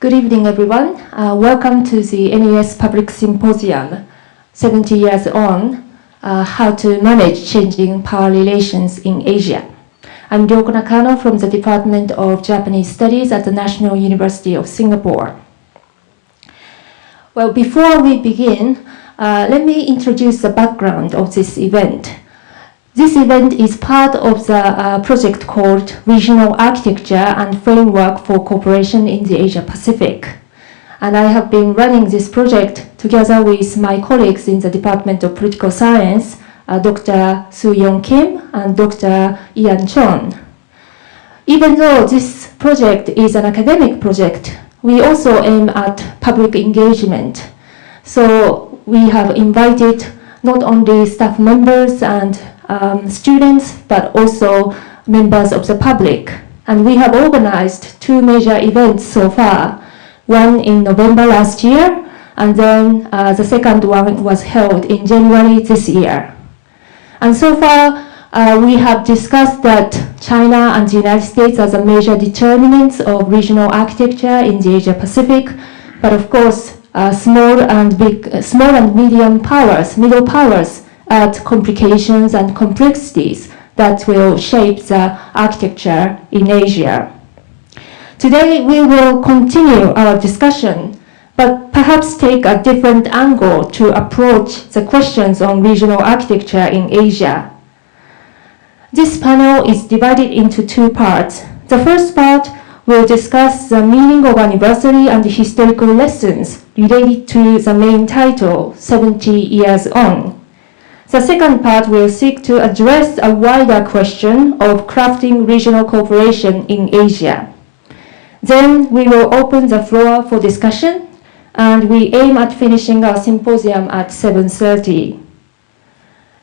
Good evening, everyone. Welcome to the NUS Public Symposium, 70 Years On, How to Manage Changing Power Relations in Asia. I'm Jochen Prantl from the Department of Japanese Studies at the National University of Singapore. Well, before we begin, let me introduce the background of this event. This event is part of the project called Regional Architecture and Framework for Cooperation in the Asia-Pacific. And I have been running this project together with my colleagues in the Department of Political Science, Dr. Soo-Yeon Kim and Dr. Ian Chon. Even though this project is an academic project, we also aim at public engagement. So we have invited not only staff members and students, but also members of the public. And we have organized two major events so far. One in November last year, and then the second one was held in January this year. And so far, we have discussed that China and the United States are the major determinants of regional architecture in the Asia-Pacific, but of course, small and medium powers, middle powers, add complications and complexities that will shape the architecture in Asia. Today, we will continue our discussion, but perhaps take a different angle to approach the questions on regional architecture in Asia. This panel is divided into two parts. The first part will discuss the meaning of anniversary and the historical lessons related to the main title, 70 Years On. The second part will seek to address a wider question of crafting regional cooperation in Asia. Then we will open the floor for discussion, and we aim at finishing our symposium at 7:30.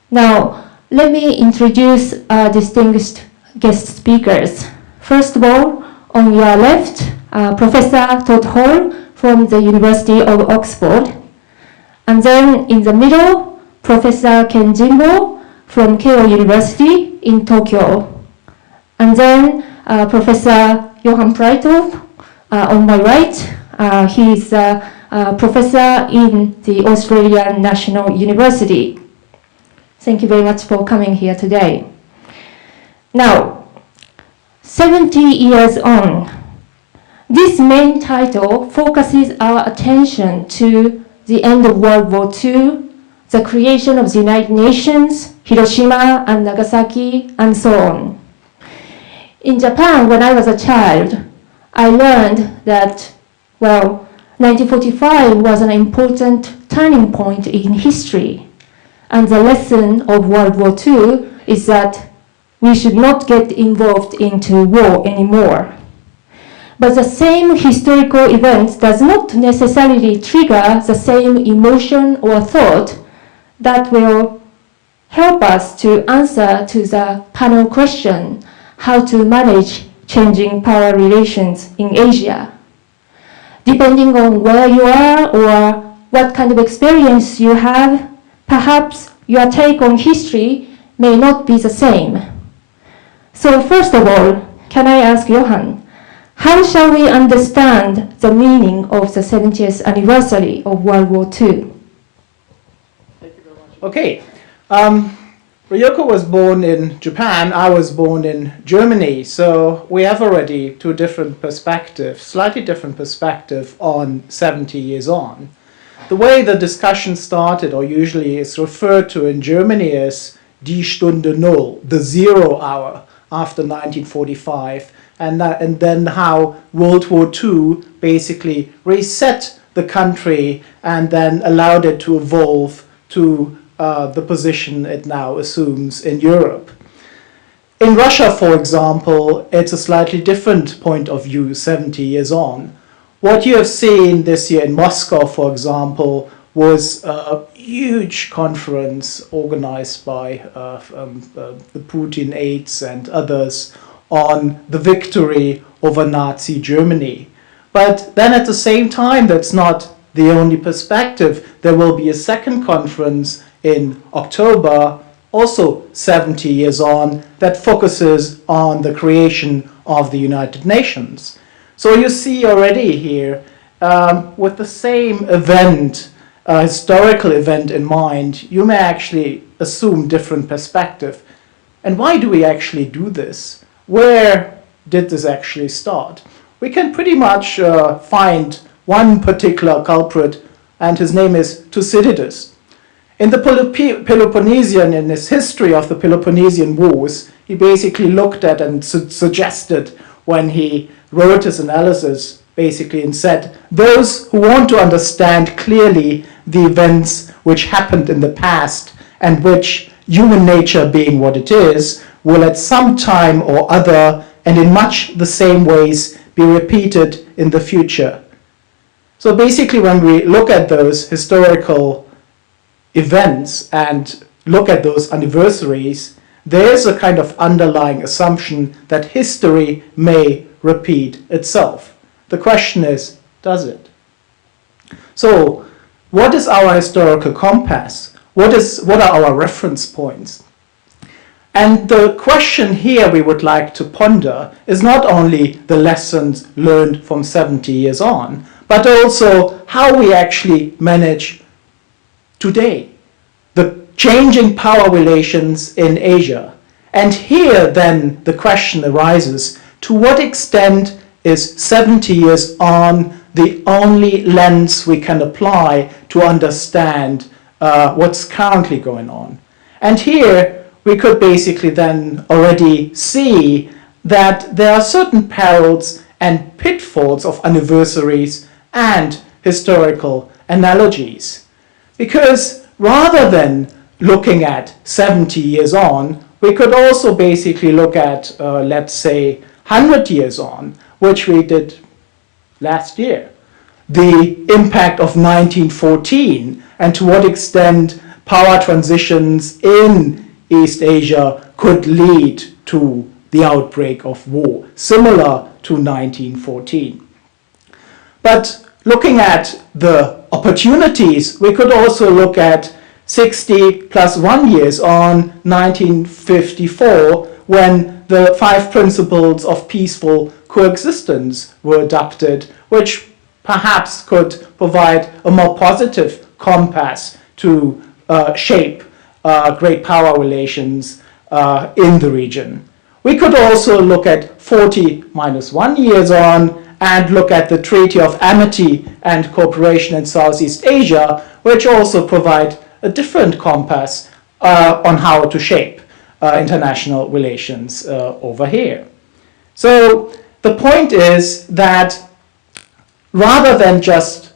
Now, let me introduce our distinguished guest speakers. First of all, on your left, Professor Todd from the University of Oxford. And then in the middle, Professor Jimbo from Keio University in Tokyo. And then Professor Jochen Prantl on my right. He is a professor in the Australian National University. Thank you very much for coming here today. Now, 70 years on. This main title focuses our attention to the end of World War II, the creation of the United Nations, Hiroshima and Nagasaki, and so on. In Japan, when I was a child, I learned that, 1945 was an important turning point in history. And the lesson of World War II is that we should not get involved into war anymore. But the same historical event does not necessarily trigger the same emotion or thought that will help us to answer to the panel question, how to manage changing power relations in Asia. Depending on where you are or what kind of experience you have, perhaps your take on history may not be the same. So first of all, can I ask Johan, how shall we understand the meaning of the 70th anniversary of World War II? Okay, Ryoko was born in Japan, I was born in Germany, so we have already two different perspectives, slightly different perspective on 70 years on. The way the discussion started, or usually is referred to in Germany as Die Stunde Null, the 0 hour after 1945, and then how World War II basically reset the country and then allowed it to evolve to the position it now assumes in Europe. In Russia, for example, it's a slightly different point of view 70 years on. What you have seen this year in Moscow, for example, was a huge conference organized by the Putin aides and others on the victory over Nazi Germany. But then at the same time, that's not the only perspective. There will be a second conference in October, also 70 years on, that focuses on the creation of the United Nations. So you see already here, with the same event, historical event in mind, you may actually assume different perspective. And why do we actually do this? Where did this actually start? We can pretty much find one particular culprit, and his name is Thucydides. In the Peloponnesian, in his history of the Peloponnesian Wars, he basically looked at and suggested, when he wrote his analysis, basically, and said, those who want to understand clearly the events which happened in the past and which, human nature being what it is, will at some time or other and in much the same ways be repeated in the future. So basically, when we look at those historical events and look at those anniversaries, there is a kind of underlying assumption that history may repeat itself. The question is, does it? So, what is our historical compass? What are our reference points? And the question here we would like to ponder is not only the lessons learned from 70 years on, but also how we actually manage today the changing power relations in Asia. And here then the question arises, to what extent is 70 years on the only lens we can apply to understand what's currently going on? And here we could basically then already see that there are certain perils and pitfalls of anniversaries and historical analogies. Because rather than looking at 70 years on, we could also basically look at, let's say, 100 years on, which we did last year. The impact of 1914 and to what extent power transitions in East Asia could lead to the outbreak of war, similar to 1914. But looking at the opportunities, we could also look at 60 plus 1 years on 1954, when the 5 principles of peaceful coexistence were adopted, which perhaps could provide a more positive compass to shape great power relations in the region. We could also look at 40 minus 1 years on and look at the Treaty of Amity and Cooperation in Southeast Asia, which also provide a different compass on how to shape international relations over here. So the point is that rather than just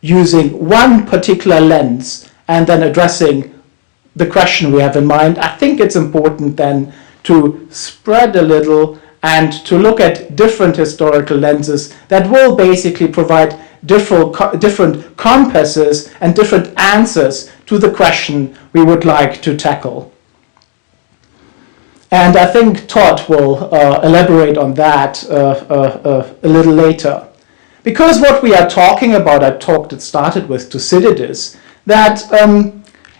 using one particular lens and then addressing the question we have in mind, I think it's important then to spread a little and to look at different historical lenses that will basically provide different compasses and different answers to the question we would like to tackle. And I think Todd will elaborate on that a little later. Because what we are talking about, it started with Thucydides, that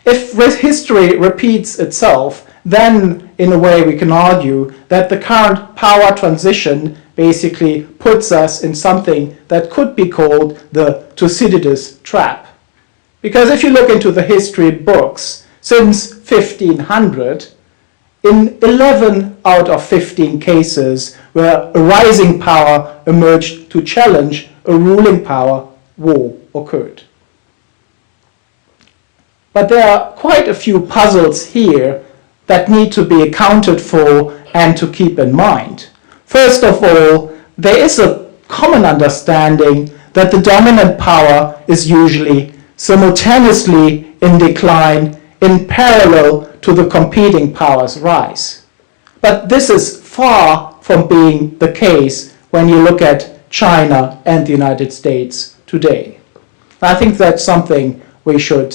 if history repeats itself, then in a way we can argue that the current power transition basically puts us in something that could be called the Thucydides trap. Because if you look into the history books, since 1500, in 11 out of 15 cases where a rising power emerged to challenge a ruling power, war occurred. But there are quite a few puzzles here that need to be accounted for and to keep in mind. First of all, there is a common understanding that the dominant power is usually simultaneously in decline in parallel to the competing powers' rise. But this is far from being the case when you look at China and the United States today. I think that's something we should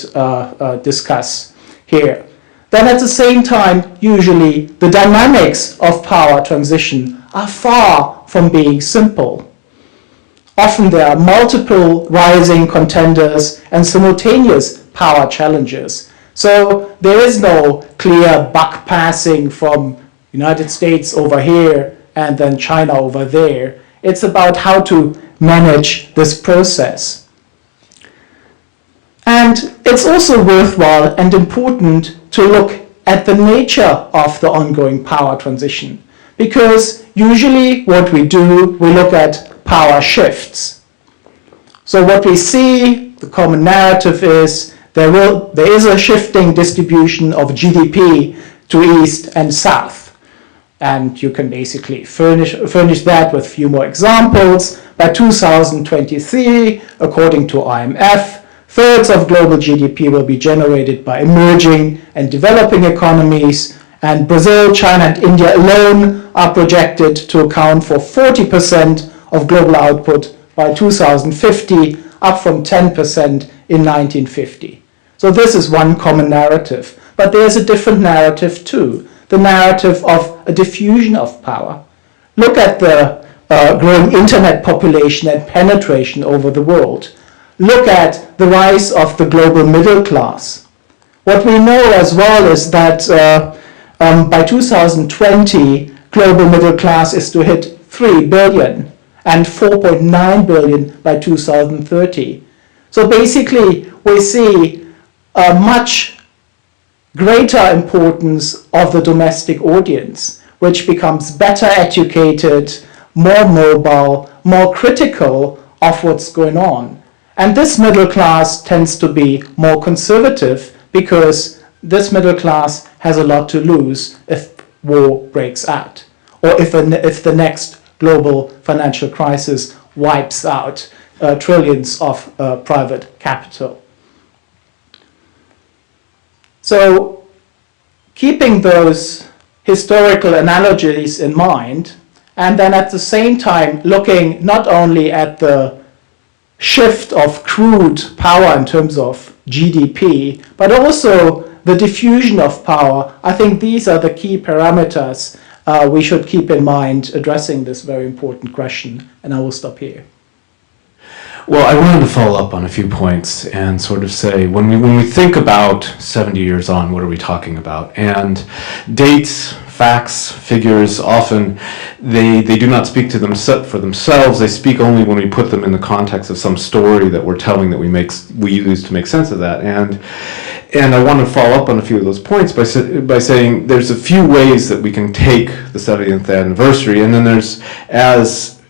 discuss here. Then at the same time, usually the dynamics of power transition are far from being simple. Often there are multiple rising contenders and simultaneous power challenges. So there is no clear buck passing from United States over here and then China over there. It's about how to manage this process. And it's also worthwhile and important to look at the nature of the ongoing power transition, because usually what we do, we look at power shifts. So what we see, the common narrative is there is a shifting distribution of GDP to East and South. And you can basically furnish that with a few more examples. By 2023, according to IMF, thirds of global GDP will be generated by emerging and developing economies, and Brazil, China, and India alone are projected to account for 40% of global output by 2050, up from 10% in 1950. So this is one common narrative. But there's a different narrative too, the narrative of a diffusion of power. Look at the growing internet population and penetration over the world. Look at the rise of the global middle class. What we know as well is that by 2020, global middle class is to hit 3 billion and 4.9 billion by 2030. So basically, we see a much greater importance of the domestic audience, which becomes better educated, more mobile, more critical of what's going on. And this middle class tends to be more conservative because this middle class has a lot to lose if war breaks out, or if the next global financial crisis wipes out trillions of private capital. So keeping those historical analogies in mind, and then at the same time looking not only at the shift of crude power in terms of GDP, but also the diffusion of power, I think these are the key parameters we should keep in mind addressing this very important question, and I will stop here. Well, I wanted to follow up on a few points and sort of say, when we think about 70 years on, what are we talking about? And dates, facts, figures, often they do not speak to them for themselves. They speak only when we put them in the context of some story that we're telling that we use to make sense of that. And I want to follow up on a few of those points by saying there's a few ways that we can take the 70th anniversary, and then there's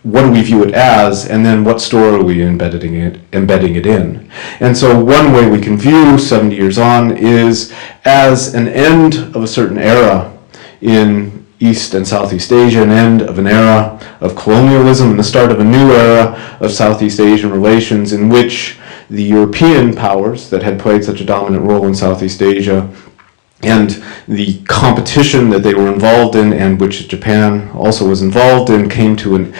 what do we view it as, and then what story are we embedding it in. And so one way we can view 70 years on is as an end of a certain era in East and Southeast Asia, an end of an era of colonialism and the start of a new era of Southeast Asian relations in which the European powers that had played such a dominant role in Southeast Asia and the competition that they were involved in, and which Japan also was involved in, came to an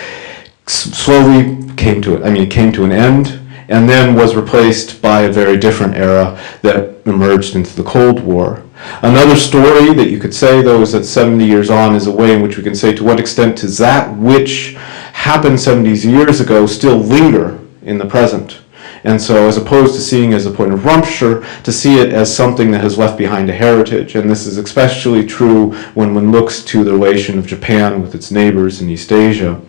end, and then was replaced by a very different era that emerged into the Cold War. Another story that you could say, though, is that 70 years on is a way in which we can say to what extent does that which happened 70 years ago still linger in the present. And so as opposed to seeing it as a point of rupture, to see it as something that has left behind a heritage. And this is especially true when one looks to the relation of Japan with its neighbors in East Asia.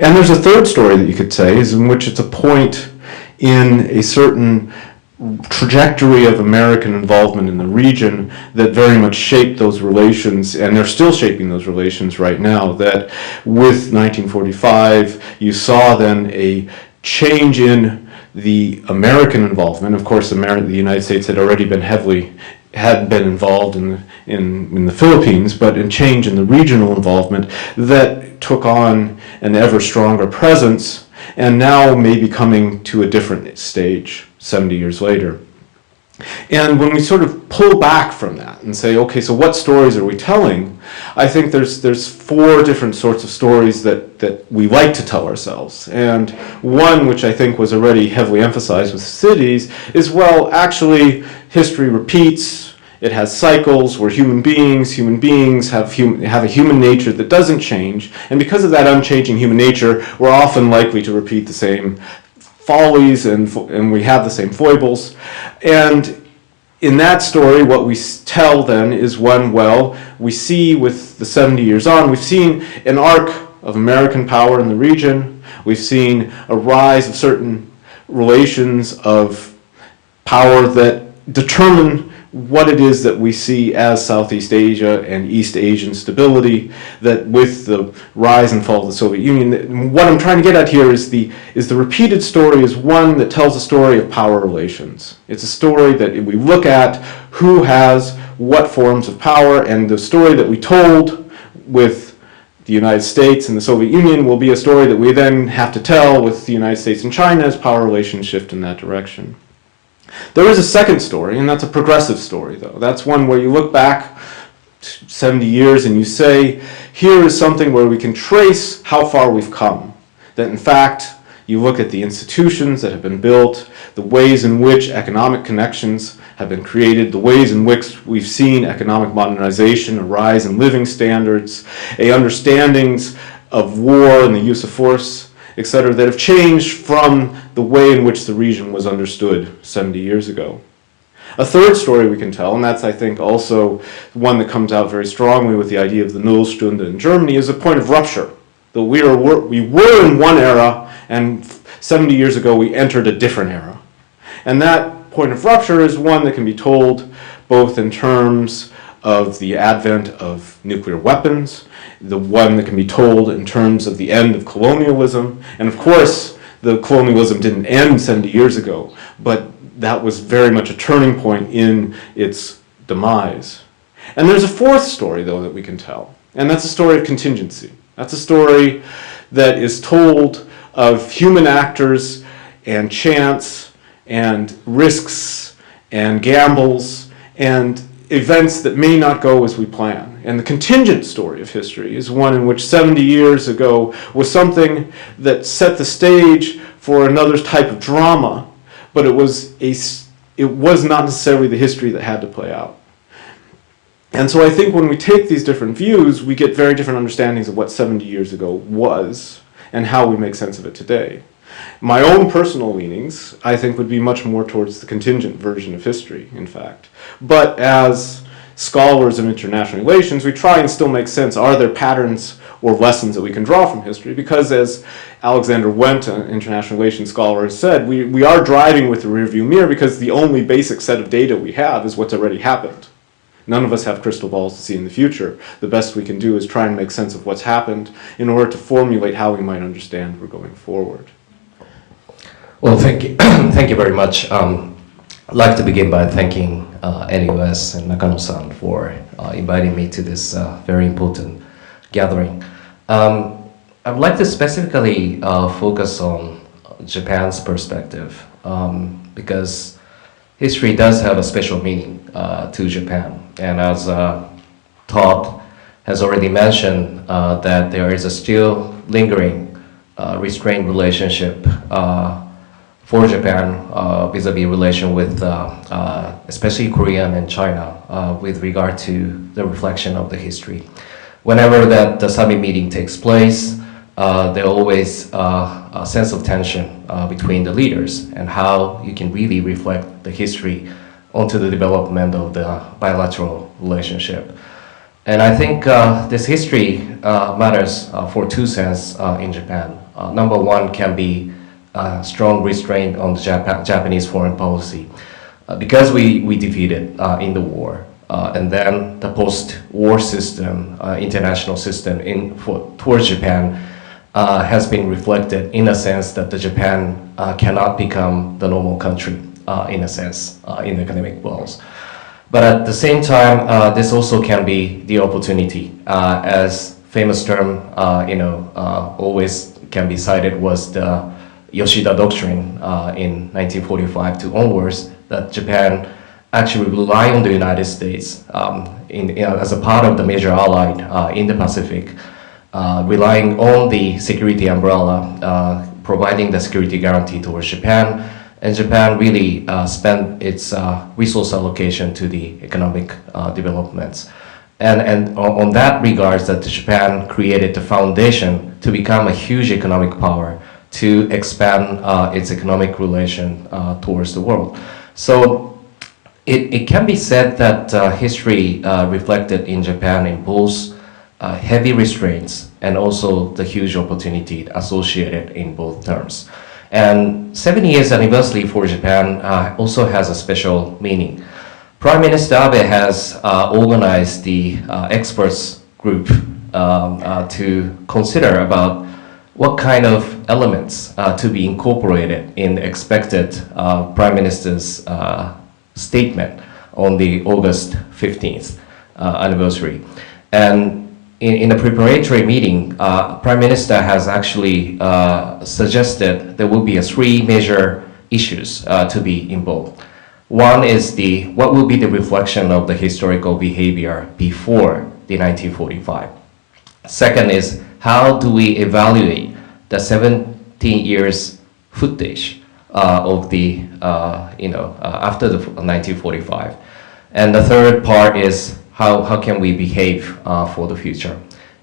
And there's a third story that you could say, is in which it's a point in a certain trajectory of American involvement in the region that very much shaped those relations, and they're still shaping those relations right now, that with 1945, you saw then a change in the American involvement. Of course, the United States had already been involved in the Philippines, but a change in the regional involvement that took on an ever stronger presence, and now may be coming to a different stage 70 years later. And when we sort of pull back from that and say, okay, so what stories are we telling? I think there's four different sorts of stories that we like to tell ourselves. And one, which I think was already heavily emphasized with cities, is, well, actually, history repeats. It has cycles. We're human beings. Human beings have a human nature that doesn't change. And because of that unchanging human nature, we're often likely to repeat the same follies and we have the same foibles. And in that story, what we tell then is one, well, we see with the 70 years on, we've seen an arc of American power in the region. We've seen a rise of certain relations of power that determine what it is that we see as Southeast Asia and East Asian stability, that with the rise and fall of the Soviet Union, what I'm trying to get at here is the repeated story is one that tells a story of power relations. It's a story that we look at who has what forms of power, and the story that we told with the United States and the Soviet Union will be a story that we then have to tell with the United States and China as power relations shift in that direction. There is a second story, and that's a progressive story, though. That's one where you look back 70 years and you say, here is something where we can trace how far we've come. That in fact, you look at the institutions that have been built, the ways in which economic connections have been created, the ways in which we've seen economic modernization, a rise in living standards, understandings of war and the use of force, etc., that have changed from the way in which the region was understood 70 years ago. A third story we can tell, and that's, I think, also one that comes out very strongly with the idea of the Nullstunde in Germany, is a point of rupture. That we were in one era, and 70 years ago we entered a different era. And that point of rupture is one that can be told both in terms of the advent of nuclear weapons, the one that can be told in terms of the end of colonialism. And of course, the colonialism didn't end 70 years ago, but that was very much a turning point in its demise. And there's a fourth story, though, that we can tell, and that's a story of contingency. That's a story that is told of human actors and chance and risks and gambles and events that may not go as we plan. And the contingent story of history is one in which 70 years ago was something that set the stage for another type of drama, but it was not necessarily the history that had to play out. And so I think when we take these different views, we get very different understandings of what 70 years ago was and how we make sense of it today. My own personal leanings, I think, would be much more towards the contingent version of history, in fact. But as scholars of international relations, we try and still make sense. Are there patterns or lessons that we can draw from history? Because as Alexander Wendt, an international relations scholar, has said, we are driving with the rearview mirror because the only basic set of data we have is what's already happened. None of us have crystal balls to see in the future. The best we can do is try and make sense of what's happened in order to formulate how we might understand we're going forward. Well, thank you. Thank you very much. I'd like to begin by thanking NUS and Nakano-san for inviting me to this very important gathering. I would like to specifically focus on Japan's perspective because history does have a special meaning to Japan. And as Todd has already mentioned, that there is a still lingering restrained relationship for Japan vis-a-vis relation with especially Korea and China with regard to the reflection of the history. Whenever the summit meeting takes place, there always a sense of tension between the leaders and how you can really reflect the history onto the development of the bilateral relationship. And I think this history matters for two senses in Japan. Number one can be strong restraint on the Japanese foreign policy because we defeated in the war. And then the post-war system, international system towards Japan has been reflected in a sense that the Japan cannot become the normal country in a sense in economic goals. But at the same time, this also can be the opportunity. As famous term, always can be cited was the Yoshida Doctrine in 1945 to onwards, that Japan actually rely on the United States as a part of the major ally in the Pacific, relying on the security umbrella, providing the security guarantee towards Japan, and Japan really spent its resource allocation to the economic developments. And on that regards, that Japan created the foundation to become a huge economic power, to expand its economic relation towards the world. So it can be said that history reflected in Japan in both heavy restraints and also the huge opportunity associated in both terms. And 70 years anniversary for Japan also has a special meaning. Prime Minister Abe has organized the experts group to consider about what kind of elements to be incorporated in the expected Prime Minister's statement on the August 15th anniversary. And in a preparatory meeting, Prime Minister has actually suggested there will be three major issues to be involved. One is what will be the reflection of the historical behavior before the 1945. Second is how do we evaluate the 17 years footage of the after the 1945, and the third part is how can we behave for the future.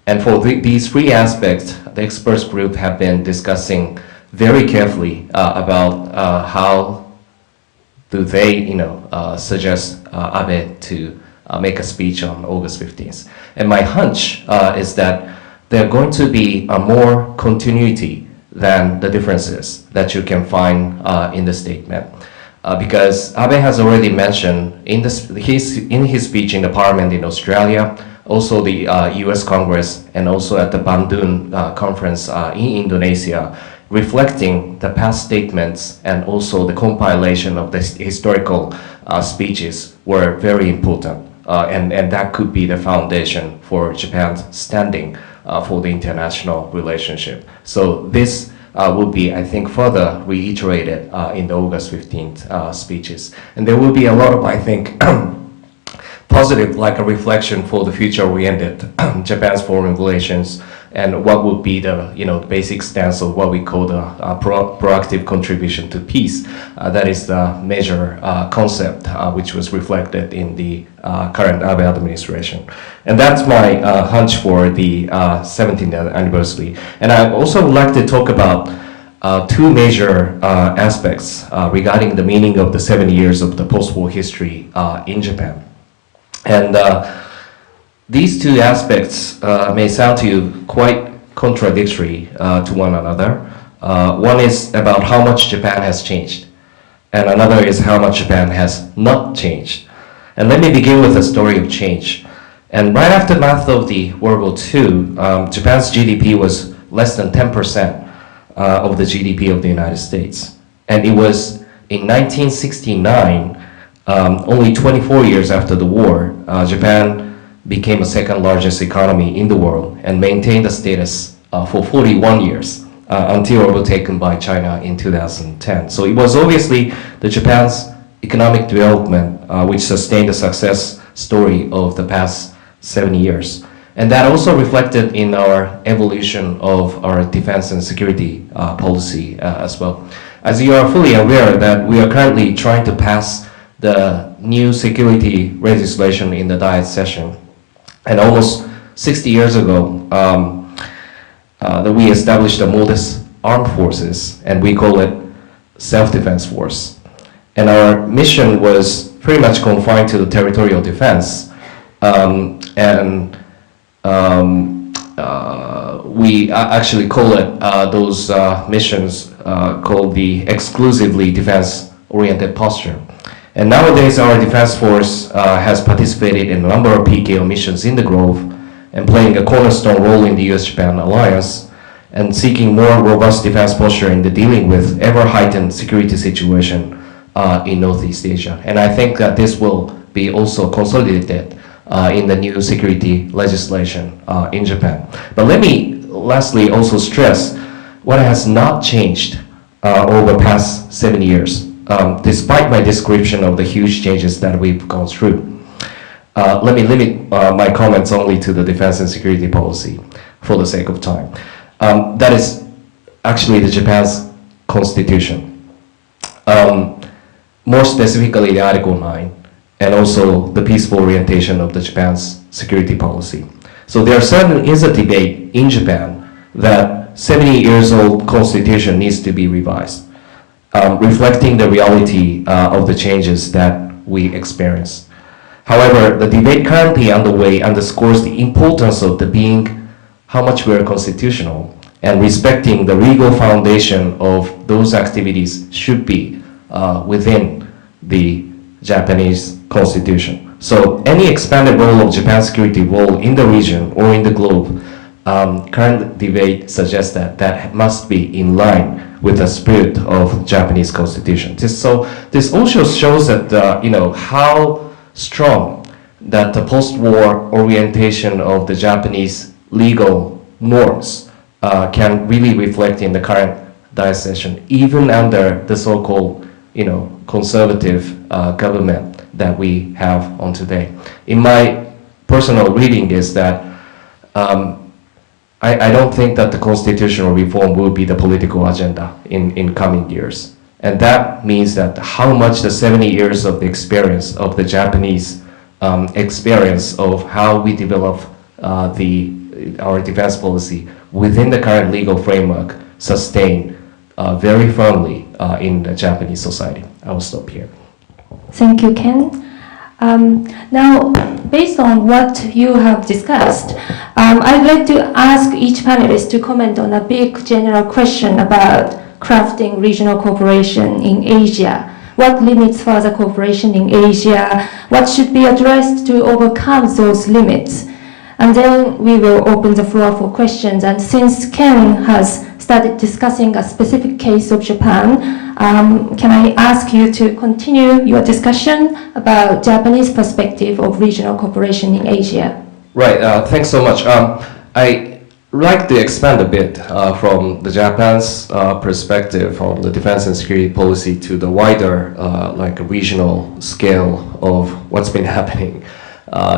And for these three aspects, the experts group have been discussing very carefully about how do they suggest Abe to make a speech on August 15th. And my hunch is that there are going to be more continuity than the differences that you can find in the statement. Because Abe has already mentioned in his speech in the Parliament in Australia, also the US Congress, and also at the Bandung conference in Indonesia, reflecting the past statements and also the compilation of the historical speeches were very important. And that could be the foundation for Japan's standing for the international relationship. So this will be, I think, further reiterated in the August 15th speeches. And there will be a lot of, I think, positive, like a reflection for the future-oriented Japan's foreign relations, and what would be the basic stance of what we call the proactive contribution to peace. That is the major concept which was reflected in the current Abe administration. And that's my hunch for the 17th anniversary. And I also would like to talk about two major aspects regarding the meaning of the 70 years of the post-war history in Japan. And these two aspects may sound to you quite contradictory to one another. One is about how much Japan has changed, and another is how much Japan has not changed. And let me begin with a story of change. And right after the aftermath of the World War II, Japan's GDP was less than 10% of the GDP of the United States. And it was in 1969, only 24 years after the war, Japan became the second largest economy in the world and maintained the status for 41 years until overtaken by China in 2010. So it was obviously the Japan's economic development which sustained the success story of the past 70 years. And that also reflected in our evolution of our defense and security policy as well. As you are fully aware that we are currently trying to pass the new security legislation in the Diet session. And almost 60 years ago, that we established the modest armed forces, and we call it self-defense force. And our mission was pretty much confined to the territorial defense. We actually call it those missions called the exclusively defense-oriented posture. And nowadays, our defense force has participated in a number of PKO missions in the Gulf and playing a cornerstone role in the US-Japan alliance and seeking more robust defense posture in the dealing with ever-heightened security situation in Northeast Asia. And I think that this will be also consolidated in the new security legislation in Japan. But let me lastly also stress what has not changed over the past 7 years. Despite my description of the huge changes that we've gone through. Let me limit my comments only to the defense and security policy for the sake of time. That is actually the Japan's constitution. More specifically, the Article 9, and also the peaceful orientation of the Japan's security policy. So there certainly is a debate in Japan that 70 years old constitution needs to be revised. Reflecting the reality of the changes that we experience. However, the debate currently underway underscores the importance of the being how much we are constitutional and respecting the legal foundation of those activities should be within the Japanese constitution. So any expanded role of Japan's security role in the region or in the globe, current debate suggests that that must be in line with the spirit of Japanese constitution. This also shows that how strong that the post-war orientation of the Japanese legal norms can really reflect in the current diocese, even under the so-called conservative government that we have on today. In my personal reading is that I don't think that the constitutional reform will be the political agenda in coming years. And that means that how much the 70 years of the experience of the Japanese experience of how we develop our defense policy within the current legal framework sustain very firmly in the Japanese society. I will stop here. Thank you, Ken. Now, based on what you have discussed, I'd like to ask each panelist to comment on a big general question about crafting regional cooperation in Asia. What limits further cooperation in Asia? What should be addressed to overcome those limits? And then we will open the floor for questions. And since Ken has started discussing a specific case of Japan, can I ask you to continue your discussion about Japanese perspective of regional cooperation in Asia? Right, thanks so much. I like to expand a bit from the Japan's perspective on the defense and security policy to the wider regional scale of what's been happening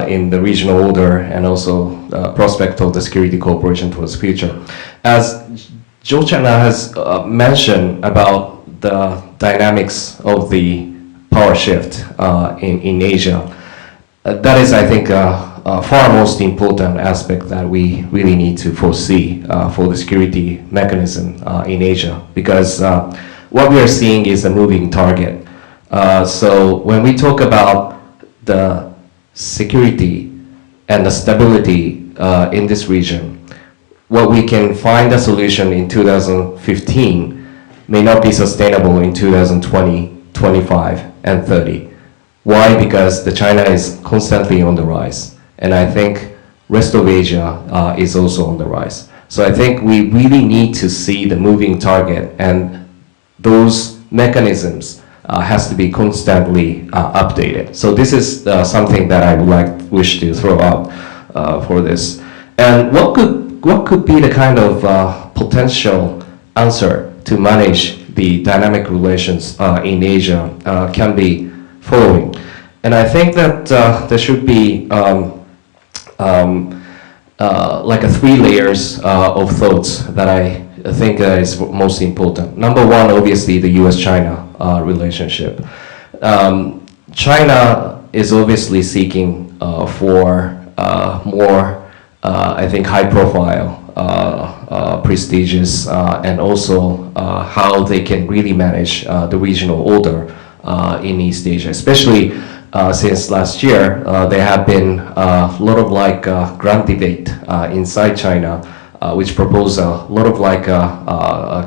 in the regional order and also prospect of the security cooperation towards the future. As Jochen has mentioned about the dynamics of the power shift in Asia, that is, I think, far most important aspect that we really need to foresee for the security mechanism in Asia, because what we are seeing is a moving target. So when we talk about the security and the stability in this region, what we can find a solution in 2015 may not be sustainable in 2020, 25, and 30. Why? Because the China is constantly on the rise, and I think rest of Asia is also on the rise. So I think we really need to see the moving target, and those mechanisms has to be constantly updated. So this is something that I would wish to throw out for this. And what could be the kind of potential answer to manage the dynamic relations in Asia can be following. And I think that there should be like a 3 layers of thoughts that I think is most important. Number one, obviously, the US-China relationship. China is obviously seeking for more, I think, high-profile, prestigious, and also how they can really manage the regional order in East Asia, especially since last year. There have been a lot of grand debate inside China, which proposed a lot of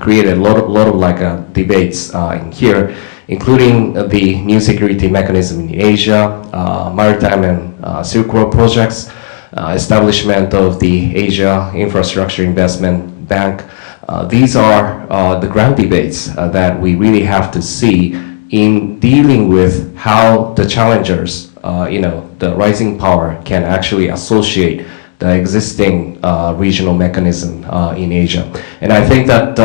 created a lot of debates in here, including the new security mechanism in Asia, maritime and Silk Road projects, establishment of the Asia Infrastructure Investment Bank. These are the grand debates that we really have to see in dealing with how the challengers, the rising power, can actually associate the existing regional mechanism in Asia. And I think that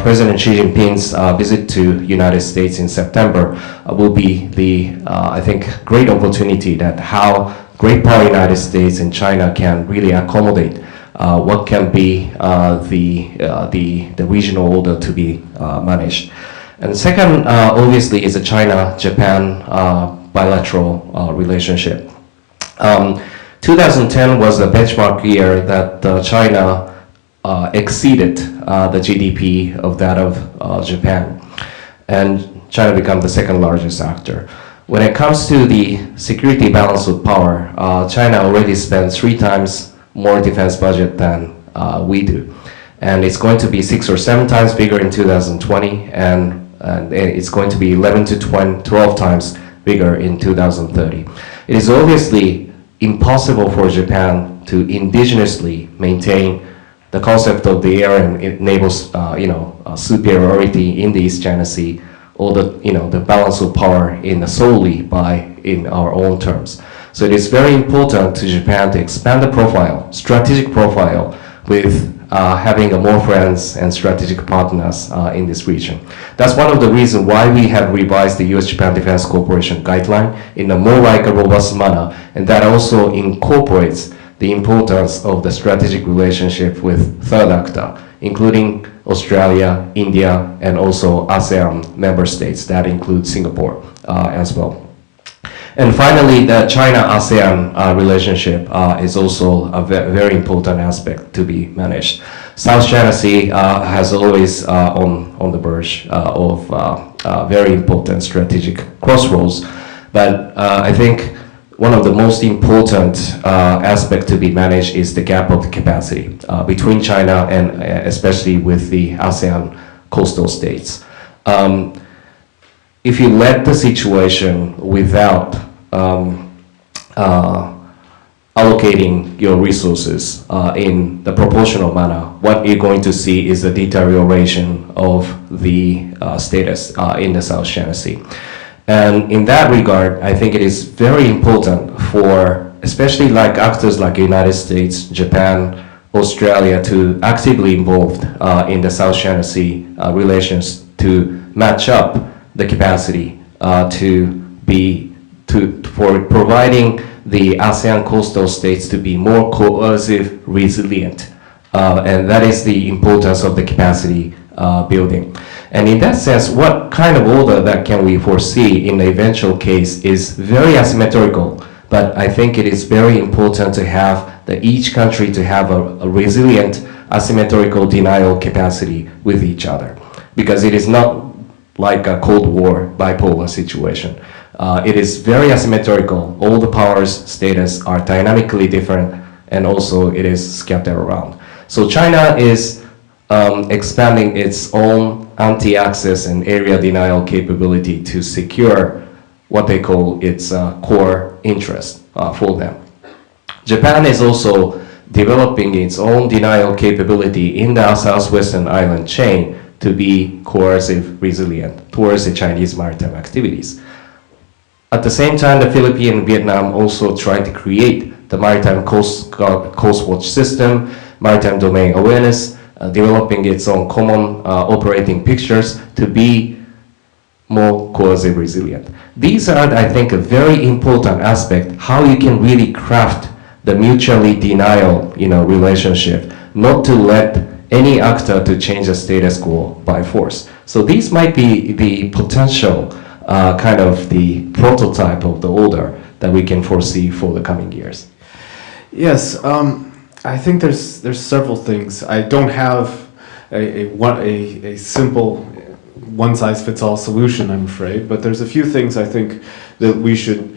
President Xi Jinping's visit to United States in September will be the, I think, great opportunity that how great power United States and China can really accommodate what can be the regional order to be managed. And second, obviously, is the China-Japan bilateral relationship. 2010 was the benchmark year that China exceeded the GDP of that of Japan, and China became the second largest actor. When it comes to the security balance of power, China already spends 3 times more defense budget than we do. And it's going to be 6 or 7 times bigger in 2020, and it's going to be 11 to 12 times bigger in 2030. It is obviously impossible for Japan to indigenously maintain the concept of the air and naval superiority in the East China Sea, or the balance of power solely in our own terms. So it is very important to Japan to expand the profile, strategic profile, with having more friends and strategic partners in this region. That's one of the reasons why we have revised the U.S.-Japan Defense Cooperation Guideline in a more robust manner, and that also incorporates the importance of the strategic relationship with third actor, including Australia, India, and also ASEAN member states. That includes Singapore as well. And finally, the China-ASEAN relationship is also a very important aspect to be managed. South China Sea has always on the verge of very important strategic crossroads, but I think one of the most important aspects to be managed is the gap of capacity between China and especially with the ASEAN coastal states. If you let the situation without allocating your resources in the proportional manner, what you're going to see is a deterioration of the status in the South China Sea. And in that regard, I think it is very important for, especially like actors like the United States, Japan, Australia, to actively involved in the South China Sea relations to match up the capacity for providing the ASEAN coastal states to be more coercive, resilient. And that is the importance of the capacity building. And in that sense, what kind of order that can we foresee in the eventual case is very asymmetrical, but I think it is very important to have each country to have a resilient asymmetrical denial capacity with each other, because it is not like a Cold War bipolar situation. It is very asymmetrical. All the powers' status are dynamically different, and also it is scattered around. So China is expanding its own anti-access and area denial capability to secure what they call its core interest for them. Japan is also developing its own denial capability in the southwestern island chain to be coercive, resilient towards the Chinese maritime activities. At the same time, the Philippines and Vietnam also try to create the maritime coast watch system, maritime domain awareness, developing its own common operating pictures to be more coercive resilient. These are, I think, a very important aspect, how you can really craft the mutually denial relationship, not to let any actor to change the status quo by force. So these might be the potential kind of the prototype of the order that we can foresee for the coming years. Yes, I think there's several things. I don't have a simple one-size-fits-all solution, I'm afraid, but there's a few things I think that we should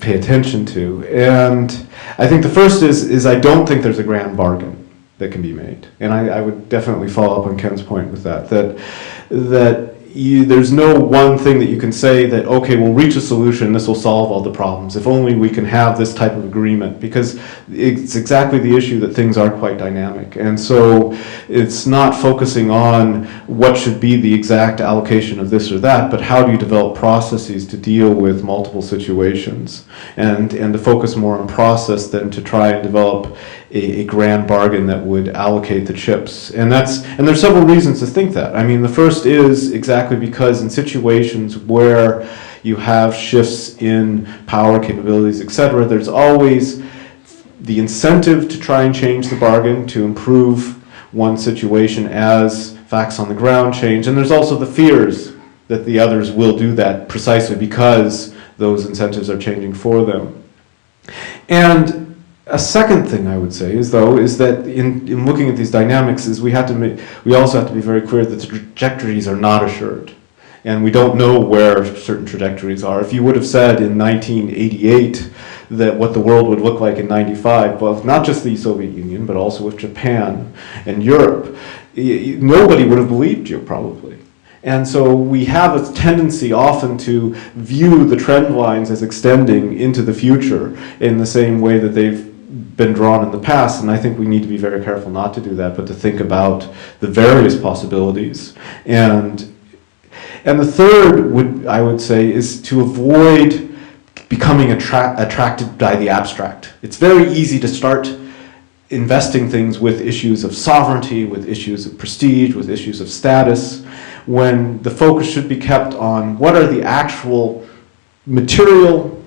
pay attention to. And I think the first is I don't think there's a grand bargain that can be made. And I would definitely follow up on Ken's point with that there's no one thing that you can say that, okay, we'll reach a solution, this will solve all the problems, if only we can have this type of agreement, because it's exactly the issue that things are quite dynamic. And so it's not focusing on what should be the exact allocation of this or that, but how do you develop processes to deal with multiple situations, and to focus more on process than to try and develop a grand bargain that would allocate the chips. And there's several reasons to think that. I mean, the first is exactly because in situations where you have shifts in power capabilities, etc., there's always the incentive to try and change the bargain, to improve one situation as facts on the ground change, and there's also the fears that the others will do that precisely because those incentives are changing for them. And a second thing I would say is that in looking at these dynamics is we also have to be very clear that the trajectories are not assured. And we don't know where certain trajectories are. If you would have said in 1988 that what the world would look like in 95, well, not just the Soviet Union, but also with Japan and Europe, nobody would have believed you, probably. And so we have a tendency often to view the trend lines as extending into the future in the same way that they've been drawn in the past, and I think we need to be very careful not to do that, but to think about the various possibilities. And the third, I would say, is to avoid becoming attracted by the abstract. It's very easy to start investing things with issues of sovereignty, with issues of prestige, with issues of status, when the focus should be kept on what are the actual material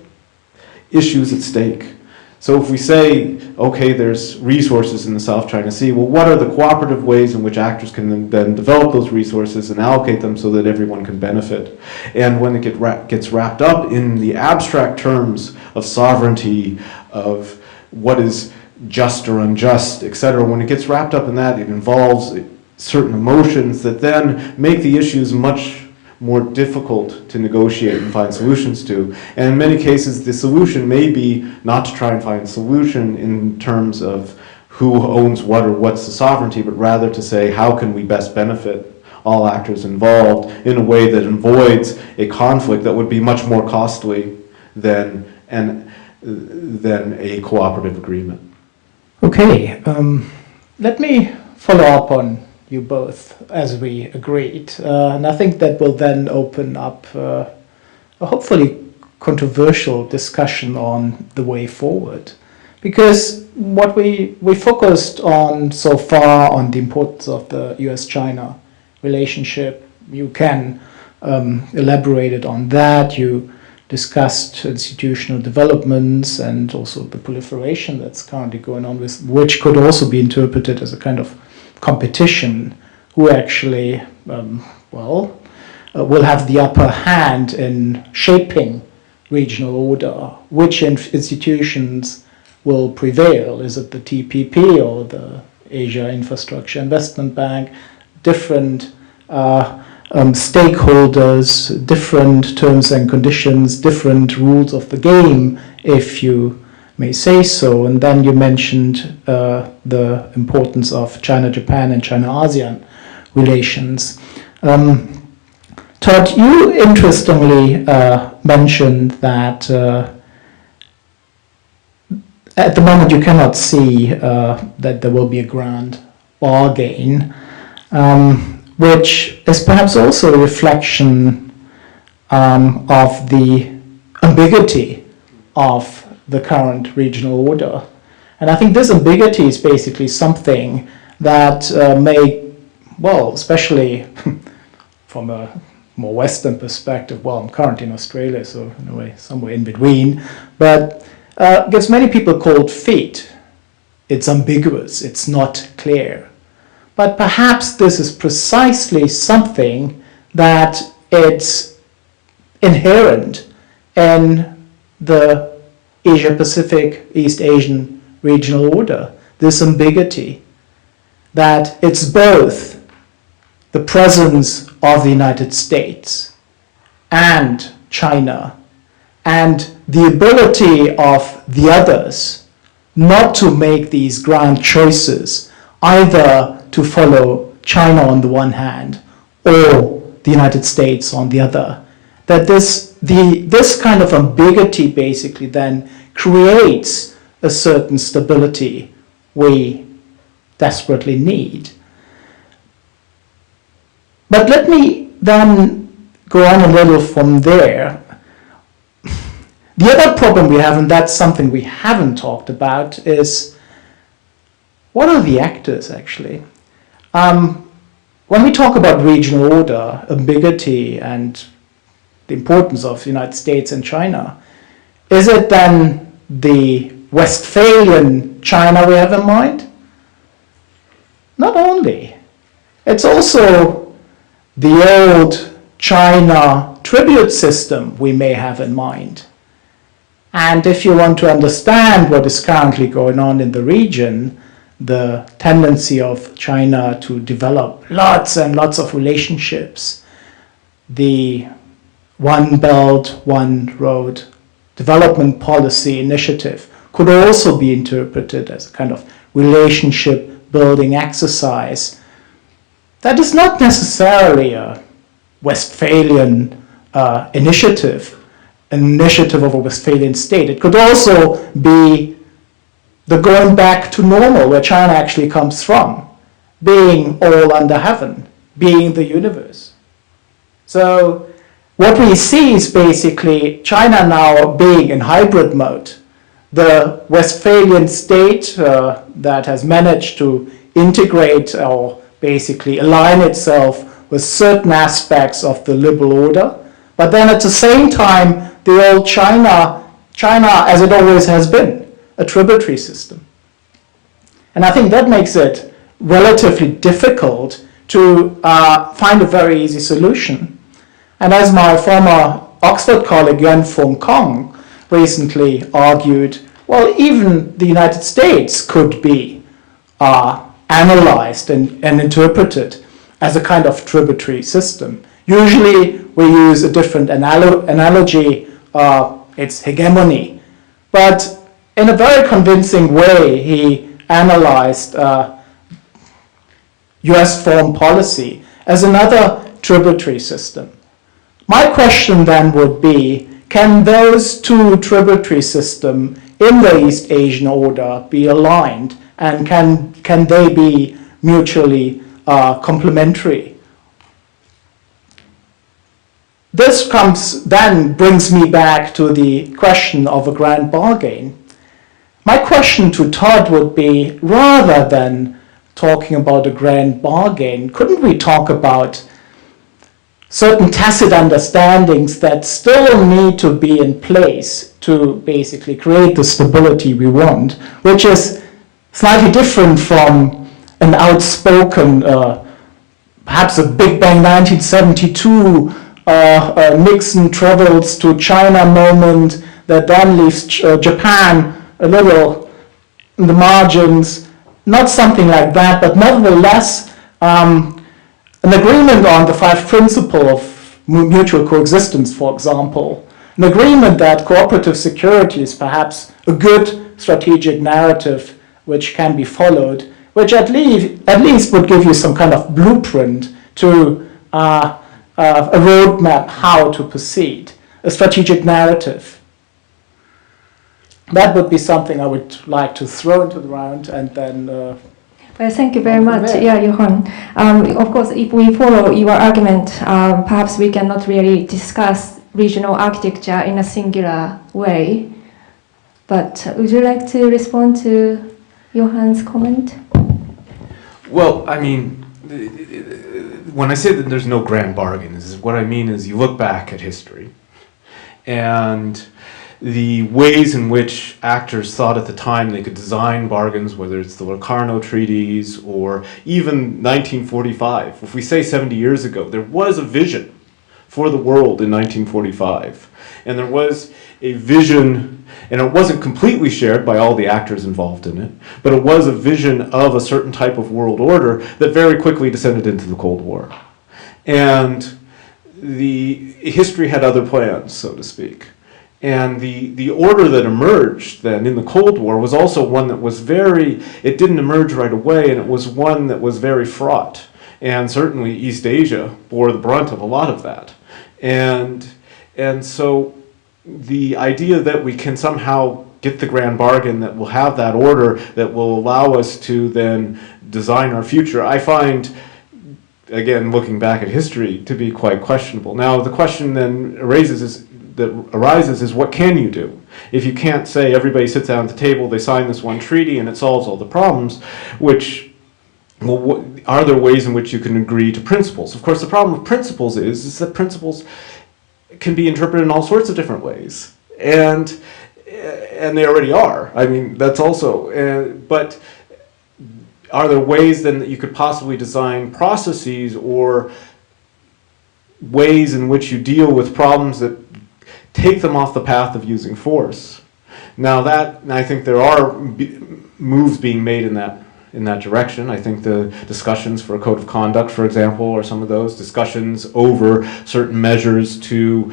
issues at stake. So if we say, okay, there's resources in the South China Sea, well, what are the cooperative ways in which actors can then develop those resources and allocate them so that everyone can benefit? And when it gets wrapped up in the abstract terms of sovereignty, of what is just or unjust, etc., when it gets wrapped up in that, it involves certain emotions that then make the issues much more difficult to negotiate and find solutions to. And in many cases, the solution may be not to try and find a solution in terms of who owns what or what's the sovereignty, but rather to say, how can we best benefit all actors involved in a way that avoids a conflict that would be much more costly than a cooperative agreement. Okay, let me follow up on you both, as we agreed. And I think that will then open up a hopefully controversial discussion on the way forward. Because what we focused on so far on the importance of the US-China relationship, you can elaborate on that. You discussed institutional developments and also the proliferation that's currently going on, with which could also be interpreted as a kind of competition, who actually, will have the upper hand in shaping regional order, which institutions will prevail. Is it the TPP or the Asia Infrastructure Investment Bank? Different stakeholders, different terms and conditions, different rules of the game, if you may say so. And then you mentioned the importance of China-Japan and China-ASEAN relations. Todd, you interestingly mentioned that at the moment you cannot see that there will be a grand bargain, which is perhaps also a reflection of the ambiguity of the current regional order. And I think this ambiguity is basically something that may, well, especially from a more Western perspective, well, I'm currently in Australia, so in a way, somewhere in between, but gives many people cold feet. It's ambiguous, it's not clear. But perhaps this is precisely something that it's inherent in the Asia-Pacific, East Asian regional order, this ambiguity, that it's both the presence of the United States and China and the ability of the others not to make these grand choices, either to follow China on the one hand or the United States on the other. That this kind of ambiguity basically then creates a certain stability we desperately need. But let me then go on a little from there. The other problem we have, and that's something we haven't talked about, is what are the actors actually? When we talk about regional order, ambiguity, and the importance of the United States and China, is it then the Westphalian China we have in mind? Not only. It's also the old China tribute system we may have in mind. And if you want to understand what is currently going on in the region, the tendency of China to develop lots and lots of relationships, the One Belt, One Road development policy initiative could also be interpreted as a kind of relationship building exercise that is not necessarily a Westphalian initiative, an initiative of a Westphalian state. It could also be the going back to normal, where China actually comes from, being all under heaven, being the universe. So what we see is basically China now being in hybrid mode. The Westphalian state that has managed to integrate or basically align itself with certain aspects of the liberal order, but then at the same time, the old China as it always has been, a tributary system. And I think that makes it relatively difficult to find a very easy solution. And as my former Oxford colleague Yuan Feng Kong recently argued, well, even the United States could be analyzed and interpreted as a kind of tributary system. Usually we use a different analogy, it's hegemony. But in a very convincing way, he analyzed US foreign policy as another tributary system. My question then would be, can those two tributary systems in the East Asian order be aligned, and can they be mutually complementary? This brings me back to the question of a grand bargain. My question to Todd would be, rather than talking about a grand bargain, couldn't we talk about certain tacit understandings that still need to be in place to basically create the stability we want, which is slightly different from an outspoken, perhaps a Big Bang 1972 Nixon travels to China moment that then leaves Japan a little in the margins, not something like that, but nevertheless an agreement on the 5 principles of mutual coexistence, for example, an agreement that cooperative security is perhaps a good strategic narrative which can be followed, which at least would give you some kind of blueprint to a roadmap how to proceed, a strategic narrative. That would be something I would like to throw into the round, and then Well, thank you very much. Yeah, Jochen. Of course, if we follow your argument, perhaps we cannot really discuss regional architecture in a singular way. But would you like to respond to Johann's comment? Well, I mean, when I say that there's no grand bargain, what I mean is you look back at history and the ways in which actors thought at the time they could design bargains, whether it's the Locarno treaties or even 1945. If we say 70 years ago, there was a vision for the world in 1945. And there was a vision, and it wasn't completely shared by all the actors involved in it, but it was a vision of a certain type of world order that very quickly descended into the Cold War. And the history had other plans, so to speak. And the order that emerged then in the Cold War was also one that was it didn't emerge right away, and it was one that was very fraught. And certainly East Asia bore the brunt of a lot of that. And so the idea that we can somehow get the grand bargain that will have that order that will allow us to then design our future, I find, again, looking back at history, to be quite questionable. Now, the question then arises is what can you do? If you can't say everybody sits down at the table, they sign this one treaty and it solves all the problems, are there ways in which you can agree to principles? Of course, the problem with principles is that principles can be interpreted in all sorts of different ways. And they already are. I mean, that's also, but are there ways then that you could possibly design processes or ways in which you deal with problems that take them off the path of using force? Now I think there are moves being made in that in that direction. I think the discussions for a code of conduct, for example, or some of those discussions over certain measures to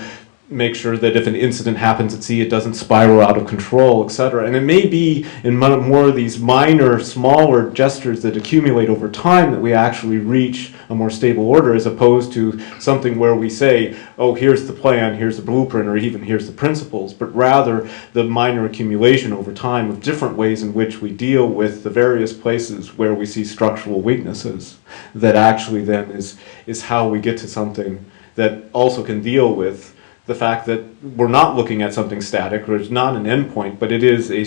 make sure that if an incident happens at sea, it doesn't spiral out of control, etc. And it may be in more of these minor, smaller gestures that accumulate over time that we actually reach a more stable order, as opposed to something where we say, oh, here's the plan, here's the blueprint, or even here's the principles, but rather the minor accumulation over time of different ways in which we deal with the various places where we see structural weaknesses, that actually then is how we get to something that also can deal with the fact that we're not looking at something static, or it's not an endpoint, but it is a